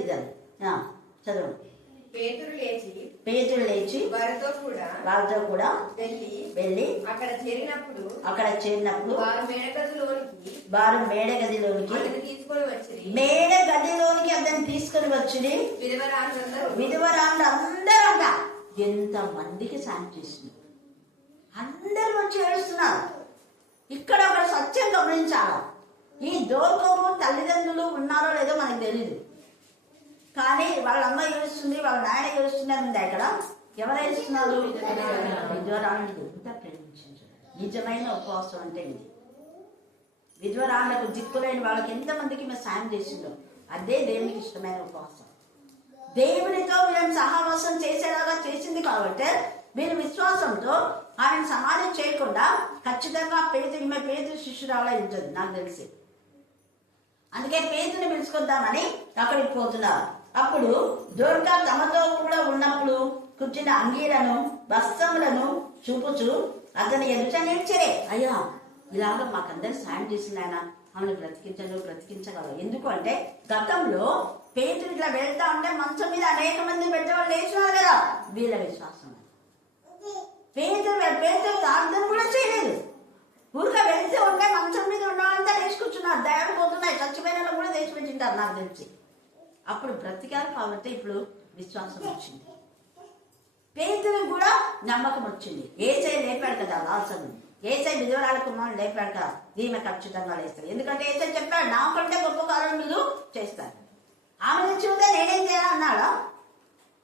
చదవండి. పేతురు లేచి వాళ్ళతో కూడా వెళ్ళి అక్కడ చేరినప్పుడు వారు మేడగదిలోనికి అతన్ని తీసుకొని వచ్చి విధవరాళ్ళు అందరూ అంట. ఎంత మందికి సాయం చేసింది. అందరూ వచ్చి ఏడుస్తున్నారు. ఇక్కడ ఒక సత్యం గమనించాలి. ఈ దోర్కము తల్లిదండ్రులు ఉన్నారో లేదో మనకు తెలియదు, కానీ వాళ్ళ అమ్మ ఏడుస్తుంది, వాళ్ళ నాయన ఏడుస్తుంది అని ఉంది. అక్కడ ఎవరు ఏడుస్తున్నారు? విధవరాళ్ళని ఎంత ప్రేమించారు. నిజమైన ఉపవాసం అంటే ఇది. విధవరాళ్ళకు దిక్కులేని వాళ్ళకి ఎంతమందికి మేము సాయం చేసిందో అదే దేవునికి ఇష్టమైన ఉపవాసం. దేవునితో వీళ్ళని సహవాసం చేసేలాగా చేసింది కాబట్టి వీళ్ళు విశ్వాసంతో ఆయన సమాధి చేయకుండా ఖచ్చితంగా పేతురు శిష్యురాలై ఉంటుంది నాకు తెలిసి. అందుకే పేతుని పిలుచుకొద్దామని అక్కడికి పోతున్నారు. అప్పుడు దోర్కా తమతో కూడా ఉన్నప్పుడు కుట్టిన అంగీలను వస్త్రములను చూపుచు అతని ఎదుట నిలిచరే. అయ్యా, ఇలాగ మాకందరూ సాయం చేసింది ఆయన, ఆమెను బ్రతికించగలరు. ఎందుకు అంటే గతంలో పేతురు ఇట్లా వెళ్తా ఉంటే మంచం మీద అనేక మంది పెట్టేవాళ్ళు లేచినారు కదా. వీళ్ళ విశ్వాసం పేతురు ప్రార్థన కూడా చేయలేదు. ఊరిగా వెళ్తే ఉంటే మంచం మీద ఉన్నవాళ్ళంతా లేచి కూర్చున్నారు. దయాలు పోతున్నాయి, చచ్చిపోయిన కూడా లేచి పెట్టింటారు నాకు తెలిసి. అప్పుడు బ్రతికారు కాబట్టి ఇప్పుడు విశ్వాసం వచ్చింది. పేతురు కూడా నమ్మకం వచ్చింది. ఏసై లేపాడు కదా లాజరును, ఏసై విధవరాల కుమారుని లేపాడు కదా, ఈమె ఖచ్చితంగా లేస్తారు. ఎందుకంటే ఏసై చెప్పాడు నాకంటే గొప్ప కార్యం మీరు చేస్తారు. ఆమె నుంచి ఉంటే నేనేం చేయాలన్నాడా?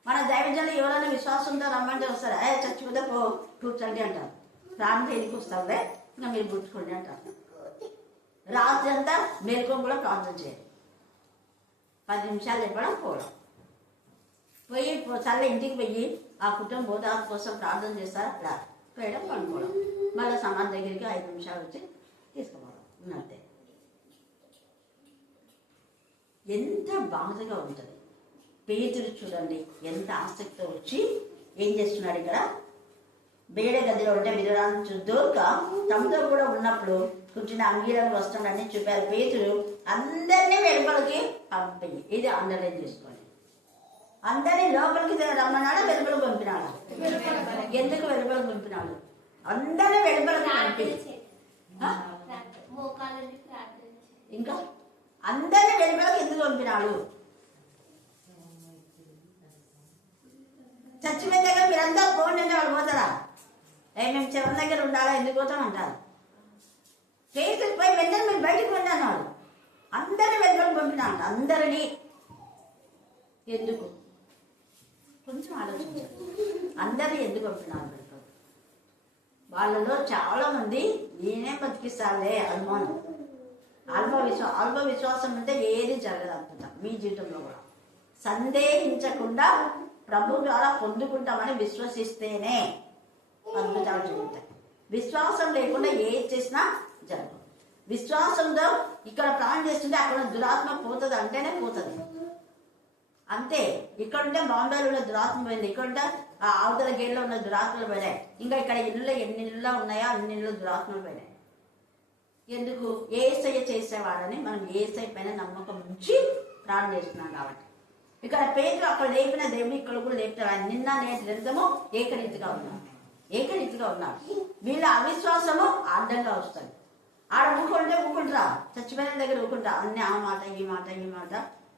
మన దైవజనులు ఎవరైనా విశ్వాసంతో రమ్మంటే వస్తారా? చచ్చిపోతే కూర్చోండి అంటారు. ప్రాణం దేనికి వస్తారులే, ఇంకా మీరు గుర్తుకోండి అంటారు. రాత్రి అంతా మేల్కొని కూడా ప్రార్థన చేయాలి. 10 నిమిషాలు చెప్పడం పోవడం, పోయి చల్ల ఇంటికి పోయి ఆ కుటుంబం బోధాల కోసం ప్రార్థన చేస్తారు. అట్లా పోయడం పండుకోవడం, మళ్ళీ సమాధి దగ్గరికి 5 నిమిషాలు వచ్చి తీసుకుపోవడం ఉన్నట్టే. ఎంత బాధగా ఉంటుంది. పేతురు చూడండి ఎంత ఆసక్తితో వచ్చి ఏం చేస్తున్నాడు ఇక్కడ, బేడ గదిలో ఉంటే విధురాలను దొరక తమతో కూడా ఉన్నప్పుడు కూర్చుని అంగీలను వస్తున్నాడని చెప్పారు. పేతురు అందరినీ వెలుపలికి పంపి, ఇది అండర్లైన్ చేసుకోండి, అందరినీ లోపలికి రమ్మన్నాడా వెలుపలికి పంపినాడా? ఎందుకు వెలుపలికి పంపినాడు? అందరినీ వెలుపలికి పంపి ఇంకా అందరినీ వెలుపలికి ఎందుకు పంపినాడు? చచ్చిపోయిన దగ్గర మీరంతా పోండి అంటే వాళ్ళు పోతారా? మేము చివరి దగ్గర ఉండాలా, ఎందుకు పోతాం అంటారు. పేతురు పోయి వెంటనే మీరు బయటకు పోండి అన్నాడు. అందరినీ వెలుపలికి పంపినాడు. అందరినీ ఎందుకు? కొంచెం ఆలోచించారు. అందరినీ ఎందుకు పంపినాడు? వాళ్ళలో చాలా మంది నేనే బతికిస్తానులే అనుమానం, అల్ప విశ్వాసం ఉంటే ఏది జరగదు అనుకుంటా. మీ జీవితంలో కూడా సందేహించకుండా ప్రభు ద్వారా పొందుకుంటామని విశ్వసిస్తేనే అద్భుతాలు జరుగుతాయి. విశ్వాసం లేకుండా ఏది చేసినా జరగదు. విశ్వాసంతో ఇక్కడ ప్రాణం చేస్తుంటే అక్కడ దురాత్మ పోతుంది అంటేనే పోతుంది అంతే. ఇక్కడ ఉంటే బాంబేలో ఉన్న దురాత్మ పోయింది, ఇక్కడ ఉంటే ఆ అవతల గేట్లో ఉన్న దురాత్మలు పోయినాయి, ఇంకా ఇక్కడ ఇల్లులో ఎన్ని ఇళ్ళలో ఉన్నాయో అన్ని ఇళ్ళు దురాత్మలు పోయినాయి. ఎందుకు? ఏసయ్య చేసేవాడని మనం ఏసయ్య పైన నమ్మకం ఉంచి ప్రాణం చేస్తున్నాం కాబట్టి. ఇక్కడ పేతురు అక్కడ లేపిన దేవుడు ఇక్కడ కూడా లేపుతారు. ఆయన నిన్న నేటి నిరంతరము ఏకరీతిగా ఉన్నారు. వీళ్ళ అవిశ్వాసము అడ్డంగా వస్తుంది. ఆడ ఊకుంటారా, చచ్చిపోయిన దగ్గర ఊకుంటా అన్ని ఆ మాట ఈ మాట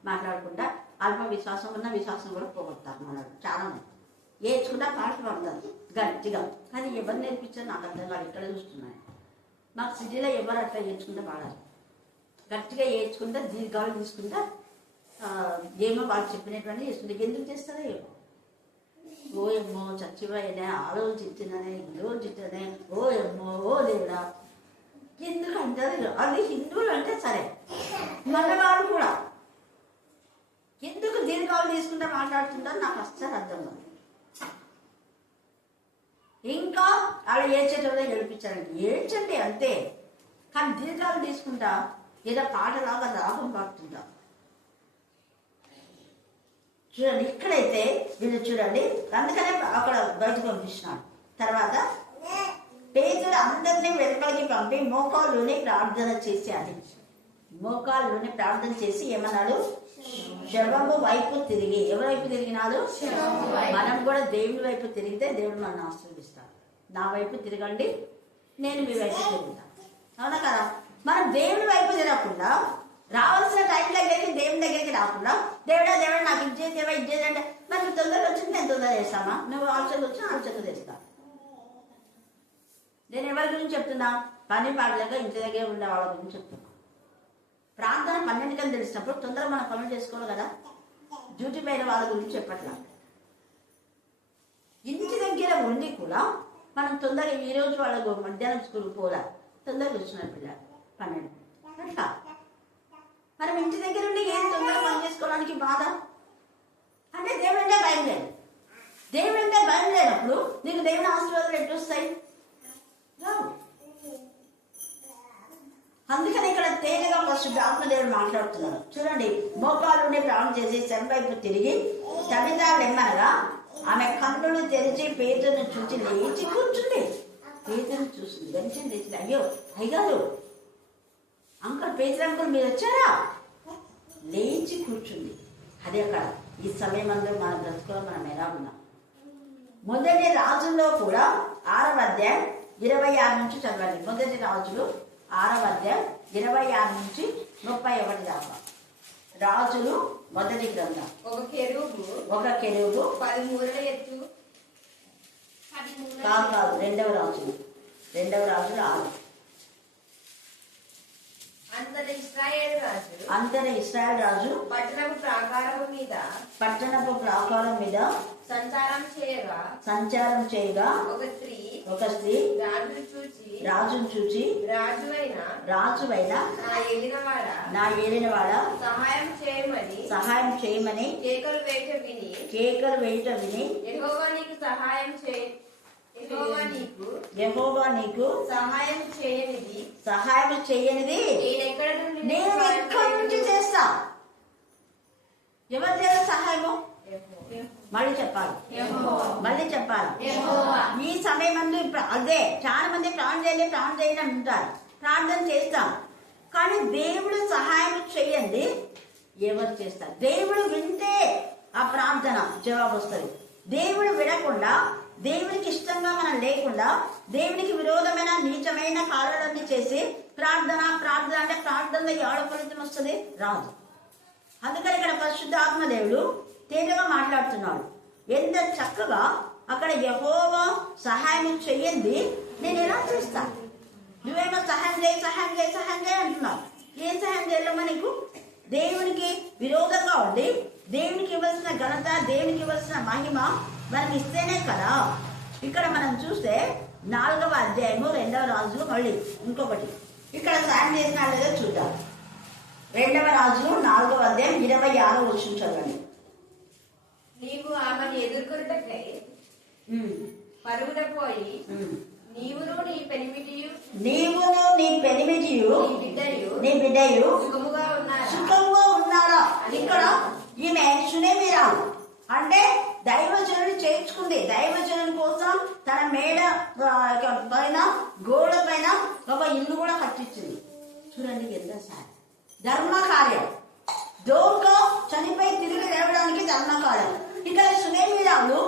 మాట్లాడుకుంటా అల్ప విశ్వాసం ఉన్న విశ్వాసం కూడా పోగొడతారు. మనకు చాలా మంది ఏడ్చుకుంటా పాటలు పడతారు గట్టిగా, కానీ ఎవరు నేర్పించారు నాకు అర్థం కాదు. ఇక్కడ చూస్తున్నాను మాకు సిటీలో ఎవరు అట్లా ఏడ్చుకుంటే పాడాలి, గట్టిగా ఏడ్చుకుంటా దీర్ఘాలు తీసుకుంటా ఏమో వాళ్ళు చెప్పినటువంటి చేస్తుంటే ఎందుకు చేస్తారో ఏమో. ఓ ఏమో చచ్చిపోయినా ఆలోచించిననే యోచించనే ఓ ఏమో ఓ దేవుడా ఎందుకు అంటారు. అది హిందువులు అంటే సరే, మగవాళ్ళు కూడా ఎందుకు దీర్ఘాలు తీసుకుంటా మాట్లాడుతుంటారు నాకు అస్సలు అర్థం కాదు. ఇంకా అలా ఏడ్చేటోళ్ళే గెలిపించారండి, ఏడ్చండి అంతే, కానీ దీర్ఘాలు తీసుకుంటా ఏదో పాటలాగా రాగం పాడుతుంటా. చూడండి ఇక్కడైతే వీళ్ళు చూడండి, అందుకనే అక్కడ బయటకు పంపిస్తున్నాడు. తర్వాత పేతురు అందరినీ వెలుపలికి పంపి మోకాళ్ళలోనే ప్రార్థన చేసి, అది మోకాళ్ళలోనే ప్రార్థన చేసి ఏమన్నాడు, శవము వైపు తిరిగి. ఎవరి వైపు తిరిగినాడు? మనం కూడా దేవుని వైపు తిరిగితే దేవుడు మనల్ని ఆశీర్వదిస్తాడు. నా వైపు తిరగండి, నేను మీ వైపు తిరుగుతాను, అవునా కదా? మనం దేవుని వైపు తిరగకుండా రావాల్సిన టైం దగ్గరికి దేవుని దగ్గరికి రాకుండా దేవుడా నాకు ఇచ్చేదేవా మరి నువ్వు తొందరగా వచ్చింది నేను తొందరగా చేస్తామా? నువ్వు ఆలోచనలు వచ్చినా ఆలోచనలు చేస్తా. నేను ఎవరి గురించి చెప్తున్నా? పని పాడలేక ఇంటి దగ్గర ఉండే వాళ్ళ గురించి చెప్తున్నా. ప్రార్థన 12 గంటలు తెలిసినప్పుడు తొందరగా మనం పనులు చేసుకోవాలి కదా. డ్యూటీ పైన వాళ్ళ గురించి చెప్పట్లా. ఇంటి దగ్గర ఉండి కూడా మనం తొందరగా ఈ రోజు వాళ్ళకు మధ్యాహ్నం స్కూల్కి పోలా, తొందరగా వచ్చినారు పిల్లలు 12 అట్లా. మనం ఇంటి దగ్గర ఉండి ఏం తొందరగా పని చేసుకోవడానికి బాధ అంటే దేవుడు అంటే భయం లేదు. దేవుడు అంటే భయం లేనప్పుడు నీకు దేవుని ఆశీర్వాదాలు ఎట్టు వస్తాయి? అందుకని ఇక్కడ తేలిగా ఫస్ట్ ఆత్మదేవుడు మాట్లాడుతున్నారు. చూడండి, మోకాలునే ప్రాణం చేసి శవం వైపు తిరిగి తమిళ లెమ్మనగా ఆమె కన్నులు తెరిచి పేతురును చూసి లేచి కూర్చుంది. పేతురును చూసింది, వెంటనే లేచి అయ్యో అయ్యారు అంకుల్, పేతురు అంకుల్ మీరు వచ్చారా? లేచి కూర్చుంది. అదే అక్కడ ఈ సమయం అందరూ మన బ్రతుకులో మనం ఎలా ఉన్నాం. మొదటి రాజుల్లో కూడా 6వ అధ్యాయం 26 నుంచి చదవండి. మొదటి రాజులు 6వ అధ్యాయం 26 నుంచి 31 దాకా. రాజులు మొదటి గ్రంథం. ఒక కెరూబు 10 మూరల ఎత్తు. కాదు, రెండవ రాజులు 6. అంతటి ఇశ్రాయేలు రాజు పట్టణపు ప్రాకారం మీద సంచారం చేయగా ఒక స్త్రీ రాజును చూచి రాజువైన నా ఏలినవాడ సహాయం చేయమని కేకలు వేయట విని యెహోవా నీకు సహాయం చేయనిది నేను ఎక్కడి నుంచి చేస్తా? ఎవరు చేయాలి సహాయము? మళ్ళీ చెప్పాలి, మళ్ళీ చెప్పాలి. ఈ సమయం అందు ఇప్పుడు అదే చాలా మంది ప్రార్థన చేయడం ఉంటారు, ప్రార్థన చేస్తాం, కానీ దేవుడు సహాయం చేయండి ఎవరు చేస్తారు? దేవుడు వింటే ఆ ప్రార్థన జవాబు వస్తుంది. దేవుడు వినకుండా, దేవునికి ఇష్టంగా మనం లేకుండా, దేవునికి విరోధమైన నీచమైన కార్యాలన్నీ చేసి ప్రార్థన అంటే ప్రార్థనలో ఎవడ ఫలితం వస్తుంది? రాదు. అందుకని ఇక్కడ పరిశుద్ధాత్మ దేవుడు తేజగా మాట్లాడుతున్నాడు. ఎంత చక్కగా అక్కడ యెహోవా సహాయం చెయ్యండి, నేను ఎలా చేస్తాను? నువ్వేమో సహాయం చేయి అంటున్నావు. ఏం సహాయం చేయాలమ్మా నీకు? దేవునికి విరోధంగా ఉండి దేవునికి ఇవ్వాల్సిన ఘనత, దేవునికి ఇవ్వాల్సిన మహిమ మనకి ఇస్తేనే కదా. ఇక్కడ మనం చూస్తే 4వ అధ్యాయము 2వ రాజులు, మళ్ళీ ఇంకొకటి ఇక్కడ సాయం చేసిన లేదో చూద్దాం. 2వ రాజులు 4వ అధ్యాయం 26వ వచనం చదవండి. నీవు ఆమెను ఎదుర్కొంటకై పరుగున పోయి నీవును నీ పెనిమిటియు నీ బిడ్డయు సుఖముగా ఉన్నారా? ఇక్కడ ఈమె సునేమిరాలు అంటే దైవజనుని చేర్చుకుంది. దైవజనుని కోసం తన మేడ పైన గోడ పైన ఒక ఇల్లు కూడా కట్టించింది. చూడండి ఎంత సార్ ధర్మకార్యం. దోర్గా చనిపోయి తిరిగి లేవడానికి ధర్మకార్యం. ఇక్కడ సునేమిరాలు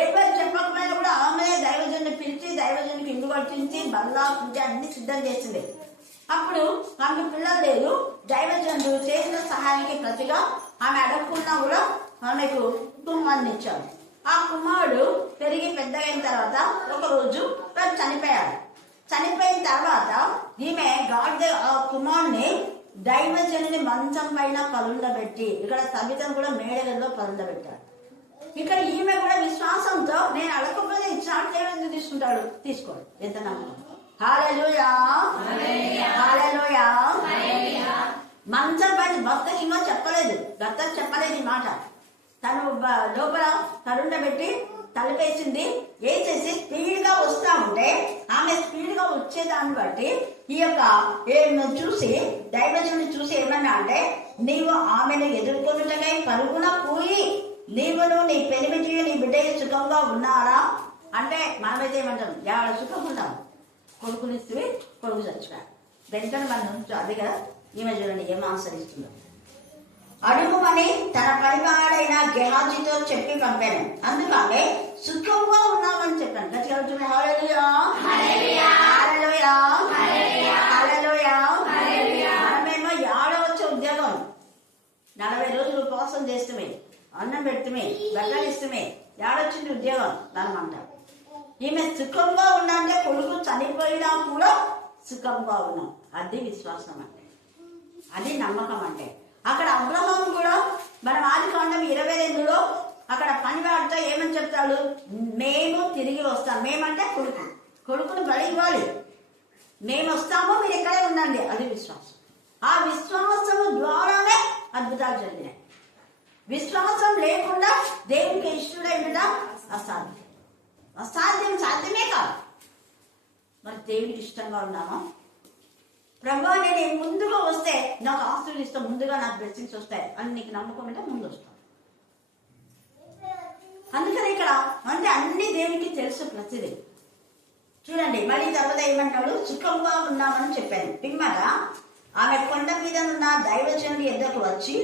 ఎవరు చెప్పకపోయినా కూడా ఆమె దైవజనుని పిలిచి దైవజనునికి ఇల్లు కట్టించి బల్లా పూజ అన్ని సిద్ధం చేసింది. అప్పుడు ఆమెకు పిల్లలు లేదు. దైవజనుడు చేసిన సహాయానికి ప్రతిగా ఆమె అడగకుండా కూడా ఆమెకు కుమారుని ఇచ్చాడు. ఆ కుమారుడు పెరిగి పెద్ద అయిన తర్వాత ఒకరోజు చనిపోయాడు. చనిపోయిన తర్వాత ఈమె ఆ కుమారుని దైవజనుని మంచం పైన పరుండబెట్టి, ఇక్కడ సబితను కూడా మేడలలో పరుండబెట్టాడు. ఇక్కడ ఈమె కూడా విశ్వాసంతో నేను అడగకపోతే ఇచ్చినట్టు ఏమైంది తీసుకుంటాడు, తీసుకోడు. ఎంత నమ్మకం! హల్లెలూయా, హల్లెలూయా. మంచం పైన భక్తకి ఇంకా చెప్పలేదు, భర్తకు చెప్పలేదు ఈ మాట. తను లోపల తరుండబెట్టి తలపేసింది. వేసేసి స్పీడ్ గా వస్తా ఉంటే ఆమె స్పీడ్ గా వచ్చేదాన్ని బట్టి ఈ యొక్క చూసి దైవజనుని చూసి ఏమన్నా అంటే, నీవు ఆమెను ఎదుర్కొనుటకై పరుగున పోయి నీవును నీ పెనిమిటి నీ బిడ్డ సుఖంగా ఉన్నారా అంటే, మనమైతే ఏమంటాం? ఎవడ సుఖం ఉంటాం, కొడుకునిస్తే కొడుకు చచ్చిపోయాడు. వెంటనే మనం అది కదా. ఈమె చూడండి ఏం ఆశ్రయిస్తుందో. అడుగుమని తన పనివాడైన గెహాజీతో చెప్పి పంపాను. అందుకనే సుఖంగా ఉన్నామని చెప్పాను. గట్టిగా ఉంటుంది. హల్లెలూయా, హల్లెలూయా, హల్లెలూయా. మనమేమో వచ్చే ఉద్యోగం 40 రోజులు ఉపవాసం చేస్తమే, అన్నం పెడుతుమే, బట్టలు ఇస్తుమే, ఏడొచ్చింది ఉద్యోగం దానమంటారు. ఈమె సుఖంగా ఉన్నా అంటే కొడుకు చనిపోయినా కూడా సుఖంగా ఉన్నాం. అది విశ్వాసం అంటే, అది నమ్మకం అంటే. అక్కడ అబ్రహాము కూడా మనం ఆదికాండం 22లో అక్కడ పనివాడితో ఏమని చెప్తాడు? మేము తిరిగి వస్తాం. మేమంటే కొడుకును బలి ఇవ్వాలి, మేము వస్తాము, మీరు ఇక్కడే ఉండండి. అది విశ్వాసం. ఆ విశ్వాసము ద్వారానే అద్భుతాలు జరిగినాయి. విశ్వాసం లేకుండా దేవునికి ఇష్టడైన అసాధ్యం. అసాధ్యం సాధ్యమే కాదు. మరి దేవునికి ఇష్టంగా ఉన్నామా? ప్రభు నేను ముందుగా వస్తే నాకు ఆస్తులు ఇస్తాం, ముందుగా నాకు బ్లెస్సింగ్స్ వస్తాయి అని నీకు నమ్మకం అంటే ముందు వస్తాం. అందుకని ఇక్కడ అంటే అన్ని దేవునికి తెలుసు ప్రతిదీ. చూడండి మళ్ళీ తర్వాత ఏమంటాడు? సుఖంగా ఉన్నామని చెప్పాను. పిమ్మట ఆమె కొండ మీద ఉన్న దైవజనుడి ఎద్దకు వచ్చి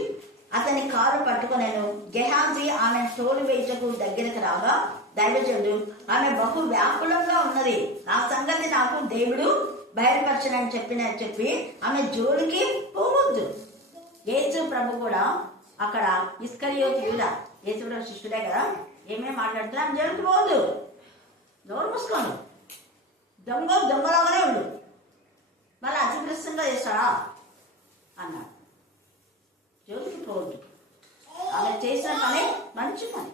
అతని కారు పట్టుకునేను. గెహాజీ ఆమె తోలు వేయటకు దగ్గరకు రాగా దైవజనుడు ఆమె బహు వ్యాకులంగా ఉన్నది, ఆ సంగతి నాకు దేవుడు బయలుపరచనని చెప్పి ఆమె జోలికి పోవద్దు. యేసు ప్రభు కూడా అక్కడ ఇస్కరియోతు యూదా, యేసు ప్రభు శిష్యుడే కదా, ఏమేమి మాట్లాడుతున్నా ఆమె జోలికి పోవద్దు, నోరు మూసుకోను, దొంగలాగానే ఉండు, మళ్ళీ అతిప్రసంగా చేస్తాడా అన్నాడు. జోలికి పోవద్దు. ఆమె చేసిన పని మంచి పని,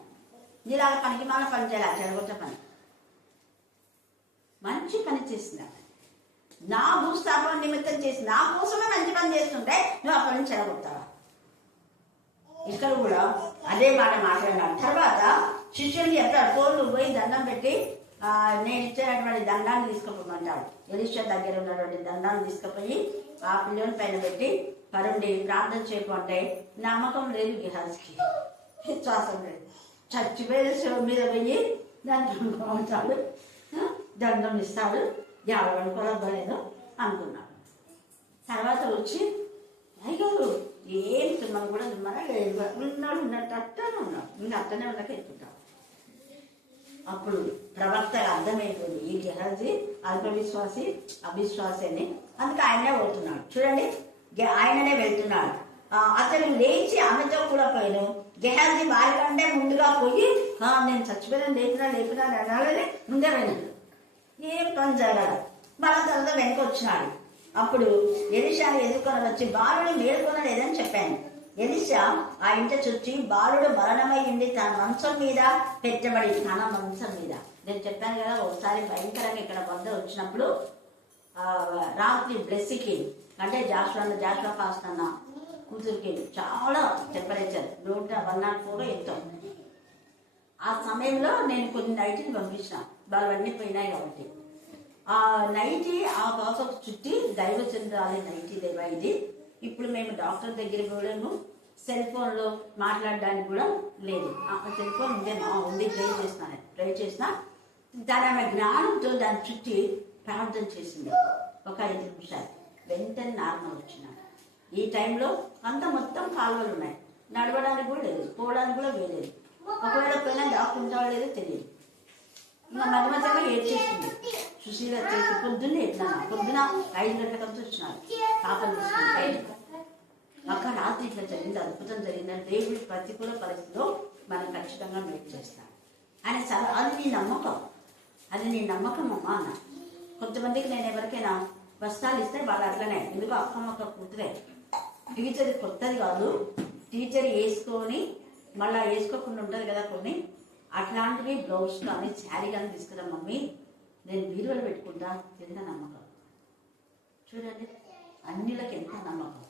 నీలాగా పనికి మాల పని చేయాలి, చెడగొట్ట పని, మంచి పని చేసింది. నా భూస్థాపన నిమిత్తం చేసి నా కోసమే మంచి పని చేస్తుంటే నువ్వు ఆ పని చెడగొట్టావా? ఇక్కడ కూడా అదే మాట మాట్లాడినాడు. తర్వాత శిష్యుడికి చెప్తాడు, కోళ్ళు పోయి దండం పెట్టి నేను ఇచ్చేటటువంటి దండాన్ని తీసుకుపోమంటాడు. ఎలీషా దగ్గర ఉన్నటువంటి దండాన్ని తీసుకుపోయి ఆ పిల్లని పైన పెట్టి పరుండి ప్రార్థన చేయకు అంటే నమ్మకం లేదు గెహాజీకి, విశ్వాసం లేదు. చచ్చిపోయిన శివ మీద పోయి దాన్ని ఉంటాడు, దండం ఇస్తాడు, ఎవరనుకోలేదో అనుకున్నాడు. తర్వాత వచ్చి అయ్యారు ఏం తిమ్మని కూడా తిమ్మరా ఉన్నాడు, ఉన్నట్టు అట్టనే ఉన్నాడు, ఇంకా అట్టనే ఉన్నాక ఎక్కుతాడు. అప్పుడు ప్రవక్తగా అర్థమైపోయింది ఈ గెహజీ అల్పవిశ్వాసి అవిశ్వాసి అని. అందుకే ఆయనే పోతున్నాడు. చూడండి, ఆయననే వెళ్తున్నాడు. అతను లేచి ఆమెతో కూడా పోయాను. గెహజీ వారి కంటే ముందుగా పోయి నేను చచ్చిపోయినా లేపినా అనాలని ముందే వెళ్ళాడు. ఏం పని జరగాలి. మళ్ళా తర్వాత వెనక వచ్చినాడు. అప్పుడు ఎలీషాని ఎదుర్కొని వచ్చి బాలుడు మేల్కొనలేదని చెప్పాను. ఎలీషా ఆ ఇంట చుచ్చి బాలుడు మరణమై ఉండి తన మంచం మీద పెట్టబడి, తన మంచం మీద. నేను చెప్పాను కదా, ఒకసారి భయంకరంగా ఇక్కడ వద్ద వచ్చినప్పుడు రాత్రి బ్లెస్సీకి అంటే జాషువా ఫాస్ట్ అన్న కూతురికి చాలా టెంపరేచర్ 104 ఎత్తాం. ఆ సమయంలో నేను కొన్ని నైట్ని పంపించిన, వాళ్ళు అన్నీ పోయినాయి కాబట్టి. ఆ నైటీ ఆ పాపకు చుట్టి దైవచంద్రాలే నైటీ దేవా ఇది. ఇప్పుడు మేము డాక్టర్ దగ్గరికి పోలేము, సెల్ ఫోన్లో మాట్లాడడానికి కూడా లేదు. సెల్ ఫోన్ ఉంది, ప్రే చేసిన దాని ఆమె జ్ఞానంతో దాన్ని చుట్టి ప్రార్థన చేసింది ఒక 5 నిమిషాలు. వెంటనే నార్మల్ వచ్చినాడు. ఈ టైంలో అంత మొత్తం కాలువలు ఉన్నాయి, నడవడానికి కూడా లేదు, పోవడానికి కూడా వేయలేదు. ఒకవేళ పోయినా డాక్టర్ ఉంటాడో లేదో తెలియదు. ఇంకా మధ్యగా ఏడ్చేసింది. సుశీల వచ్చేసి పొద్దున్నే పొద్దున 5 గంటలకంతా వచ్చినారు పాపం తీసుకుని. అక్కడ రాత్రి ఇట్లా జరిగింది, అద్భుతం జరిగిందని దేవుడి ప్రతికూల పరిస్థితిలో మనం ఖచ్చితంగా వెయిట్ చేస్తాం. ఆయన అది నీ నమ్మకం, అది నీ నమ్మకం అమ్మా అన్న. కొంతమందికి నేను ఎవరికైనా వస్త్రాలు ఇస్తే వాళ్ళు అట్లనే, ఎందుకు అక్కమ్మక్క కూతురే, టీచర్ కొత్తది కాదు, టీచర్ వేసుకొని మళ్ళీ వేసుకోకుండా ఉంటుంది కదా కొన్ని, అట్లాంటివి బ్లౌజ్ కానీ శారీ కానీ తీసుకురా మమ్మీ, నేను బీరువలు పెట్టుకుంటా. ఎంత నమ్మకం చూడండి, అన్నిళ్ళకి ఎంత నమ్మకం.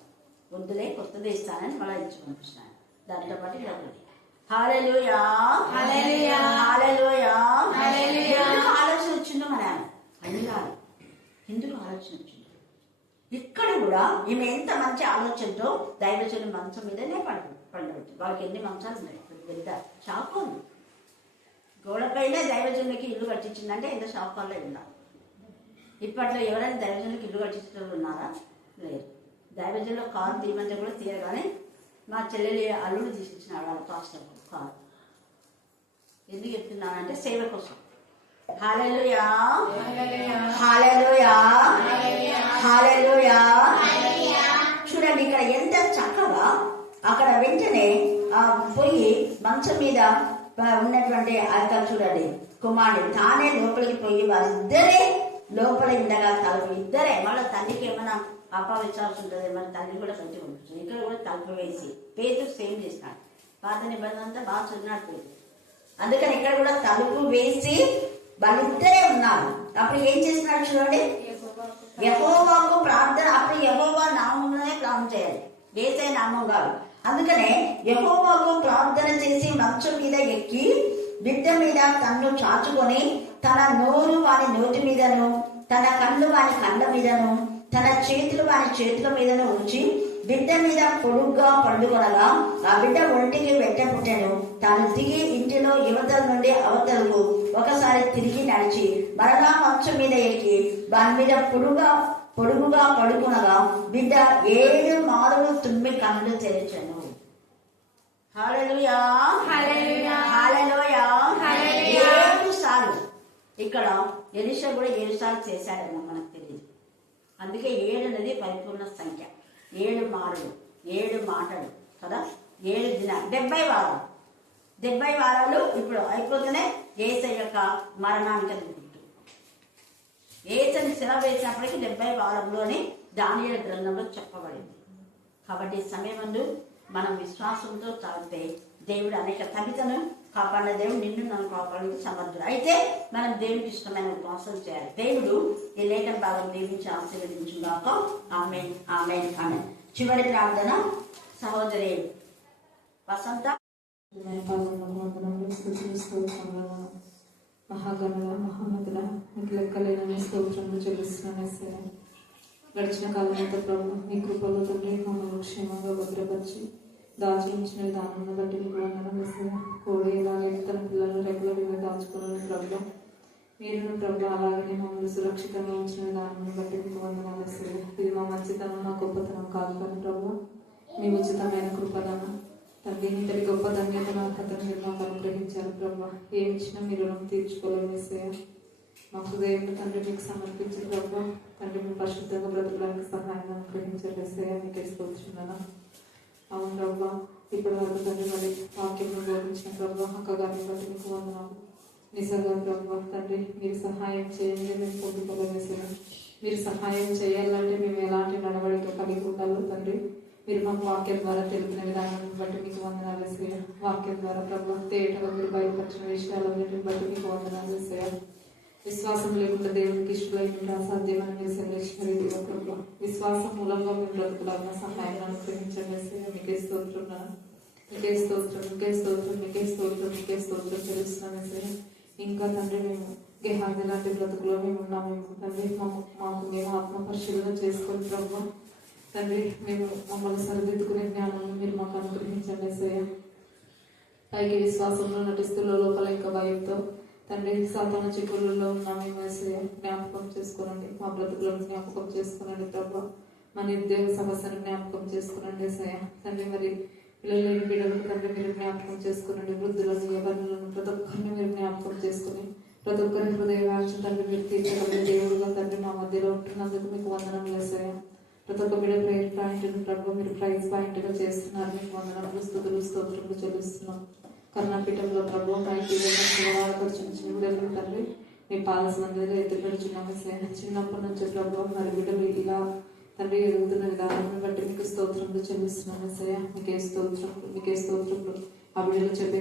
వద్దులే కొత్తది ఇస్తానని మళ్ళీ ఇచ్చి పంపిస్తున్నాను. దాంతో పాటు ఇలా హల్లెలూయా హల్లెలూయా హల్లెలూయా. ఆలోచన వచ్చిందో మన అన్ని కాదు, ఎందుకు ఆలోచన వచ్చింది? ఇక్కడ కూడా ఈమె ఎంత మంచి ఆలోచనతో దైవజనుల మంచం మీదనే పండవచ్చు. వాళ్ళకి ఎన్ని మంచాలు ఉన్నాయి, పెద్ద షాప్ ఉంది. గోడపైనే దైవజనులకి ఇల్లు కట్టించిందంటే ఎంత షాప్ వల్ల ఉన్నారు. ఇప్పట్లో ఎవరైనా దైవజనులకి ఇల్లు కట్టించడం ఉన్నారా? లేదు. దైవజనులో కారు తీయమంటే కూడా తీయగానే మా చెల్లెలి అల్లుడు తీసిచ్చినాడు వాళ్ళ పాస్టర్ కారు. ఎందుకు చెప్తున్నానంటే సేవ కోసం. హల్లెలూయా హల్లెలూయా హల్లెలూయా. చూడండి ఇక్కడ ఎంత చక్కగా అక్కడ వెంటనే పోయి మంచం మీద ఉన్నటువంటి అర్థం చూడండి, కుమారుడు తానే లోపలికి పోయి వారిద్దరే లోపల ఉండగా తలుపు ఇద్దరే. మళ్ళీ తల్లికి ఏమైనా అపవిశ్వాసం ఉంటుంది, మన తల్లి కూడా బయటకు పంపించారు. ఇక్కడ కూడా తలుపు వేసి పేతురు సేమ్ చేసినాడు. పాత నిబంధన అంతా బాగా చదివినాడు పేతురు. అందుకని ఇక్కడ కూడా తలుపు వేసి వాళ్ళిద్దరే ఉన్నారు. అప్పుడు ఏం చేసినాడు చూడండి, యెహోవాకు ప్రార్థన. అప్పుడు యెహోవా నామంలోనే ప్రార్థన చేయాలి, యేసయ్య నామం కాదు. అందుకనే యెహోవాకు ప్రార్థన చేసి మంచం మీద ఎక్కి బిడ్డ మీద కన్ను చాచుకొని తన నోరు వాని నోటి మీదను తన కళ్ళు వాని కళ్ళ మీదను తన చేతులు వాని చేతుల మీదను ఉంచి బిడ్డ మీద పొడుగ్గా పండుకొనగా ఆ బిడ్డ ఒంటికి వెంట పుట్టెను. తాను దిగి ఇంటిలో యువతల నుండి అవతలకు ఒకసారి తిరిగి నడిచి మరలా మంచం మీద ఎక్కి దాని మీద పొడుగుగా పడుకునగా బిడ్డ 7 మారులు తుమ్మి కళ్ళు తెరిచెను. హల్లెలూయా హల్లెలూయా హల్లెలూయా. 7 సార్లు. ఇక్కడ ఎలీషా కూడా 7 సార్లు చేశాడేమో మనకు తెలియదు. అందుకే 7 అనేది పరిపూర్ణ సంఖ్య. 7 మారులు, 7 మాటలు కదా, 7 దినాలు, 70 వారాలు. 70 వారాలు ఇప్పుడు అయిపోతేనే యేసయ్య యొక్క మరణానికి అది గుర్తు. యేసని శిల వేసినప్పటికీ 70 వారంలోనే దానియేలు గ్రంథంలో చెప్పబడింది. కాబట్టి ఈ సమయమందు మనం విశ్వాసంతో చదివితే దేవుడు అనేక తల్లితను కాపాడిన దేవుడు నిన్ను నన్ను కాపాడడానికి సమర్థుడు. అయితే మనం దేవుడికి ఇష్టమైన ఉపవాసం చేయాలి. దేవుడు ఈ లేఖన భాగం దీవించి ఆశీర్వదించుగాక. ఆమేన్ ఆమేన్ ఆమేన్. చివరి ప్రార్థన సహోదరి వసంత. మహాగణుల మహామతుల మీకు లెక్కలేనని స్తోత్రములు చెల్లిస్తున్నాను. గడిచిన కాలం అంతా ప్రభు మీ కృపలో తండ్రి మమ్మల్ని క్షేమంగా భద్రపరిచి దాచి ఉంచిన విధానం బట్టి మీకు వందనాలు యేసయ్యా. కోడి ఎలాగైతే తన పిల్లలను రెగ్యులర్గా దాచుకున్నాను ప్రభు, మీరు ప్రభు అలాగే మమ్మల్ని సురక్షితంగా ఉంచిన విధానం బట్టి మీకు వందనాలు యేసయ్యా. ఇది మా మంచితనం, మా గొప్పతనం కాదు కానీ ప్రభు, మీ ఉచితమైన కృపలను తండ్రి ఇంతటి గొప్ప ధన్యతను అతను మీరు మాకు అనుగ్రహించారు ప్రభు. ఏమి ఇచ్చినా మీరు రుణం తీర్చుకోలేము యేసయ్యా. మా హృదయంలో తండ్రి మీకు సమర్పించిన ప్రభు, తండ్రి మీ పరిశుద్ధంగా బ్రతకడానికి సహాయాన్ని అనుగ్రహించారు యేసయ్యా. మీకే స్తోత్రున్నాను. అవును ప్రభు, ఇప్పటి వరకు తండ్రి మరి వాక్యం బోధించిన ప్రభు అక్కగారిని బట్టి మీకు వందనాలు. నిజంగా ప్రభు తండ్రి మీరు సహాయం చేయండి, మేము పొందుకోలేసేయాలి. మీరు సహాయం చేయాలంటే మేము ఎలాంటి నడవడిక కలిగి ఉండాలో తండ్రి మీరు మాకు వాక్యం ద్వారా తెలిపిన విధానాన్ని బట్టి మీకు వందనాలు యేసయ్యా. వాక్యం ద్వారా ప్రభు తేటగా మీరు బయలుపరిచిన విషయాలన్నింటిని బట్టి మీకు వందనాలు యేసయ్యా. విశ్వాసం లేకుండా దేవునికి ఇష్టమైన అసాధ్యమని మీరు సంరక్షణ రీతిగా ప్రభు విశ్వాసం మూలంగా మేము బ్రతుకులాగా సహాయం అనుగ్రహించండి యేసయ్యా. మీకే స్తోత్రం, మీకే స్తోత్రం, మీకే స్తోత్రం, మీకే స్తోత్రం, మీకే స్తోత్రం తెలుస్తున్నాం యేసయ్యా. ఇంకా తండ్రి మేము గెహాజీ లాంటి బ్రతుకులో మేము ఉన్నామేమో తండ్రి, మాకు మేము ఆత్మ పరిశీలన చేసుకొని ప్రభు తండ్రి మేము మమ్మల్ని సరిదిద్దుకునే జ్ఞానాన్ని మీరు మాకు అనుగ్రహించండి యేసయ్యా. పైకి విశ్వాసంలో నటిస్తూ లోపల ఇంకా భయంతో తండ్రి సాతాను చిక్కులలో ఉన్నామేమో యేసయ్యా. జ్ఞాపకం చేసుకోనండి, మా బ్రతుకులను జ్ఞాపకం చేసుకోనండి ప్రభు. మా నిర్దేవ సమస్యను జ్ఞాపకం చేసుకోనండి యేసయ్యా. తండ్రి మరి పిల్లలు లేని బిడ్డలకు తండ్రి మీరు జ్ఞాపకం చేసుకునండి. వృద్ధులను యవ్వనులను ప్రతి ఒక్కరిని మీరు జ్ఞాపకం చేసుకుని ప్రతి ఒక్కరి హృదయవాంఛ తండ్రి మీరు తీర్చగలిగే దేవుడుగా తండ్రి మా మధ్యలో ఉంటున్నందుకు మీకు వందనం యేసయ్యా. ప్రతి ఒక్క బిడ్డ ప్రేయర్ పాయింట్ను ప్రభు మీరు ప్రైజ్ పాయింట్గా చేస్తున్నారు. మీకు వందనములు స్తుతులు స్తోత్రములు చెల్లిస్తున్నాం. కర్ణాపీఠంలో ప్రభు చిన్న బిడ్డలు తండ్రి మీ పాదసందరిగా ఎత్తుపెడుచున్నాము యేసయ్యా. చిన్నప్పటి నుంచి ప్రభు మరి బిడ్డలు ఇలా తండ్రి ఎదుగుతున్న విధానాన్ని బట్టి మీకు స్తోత్రములు చెల్లిస్తున్నాను యేసయ్యా. మీకే స్తోత్రములు, మీకే స్తోత్రములు. ఆ బిడ్డలు చెప్పే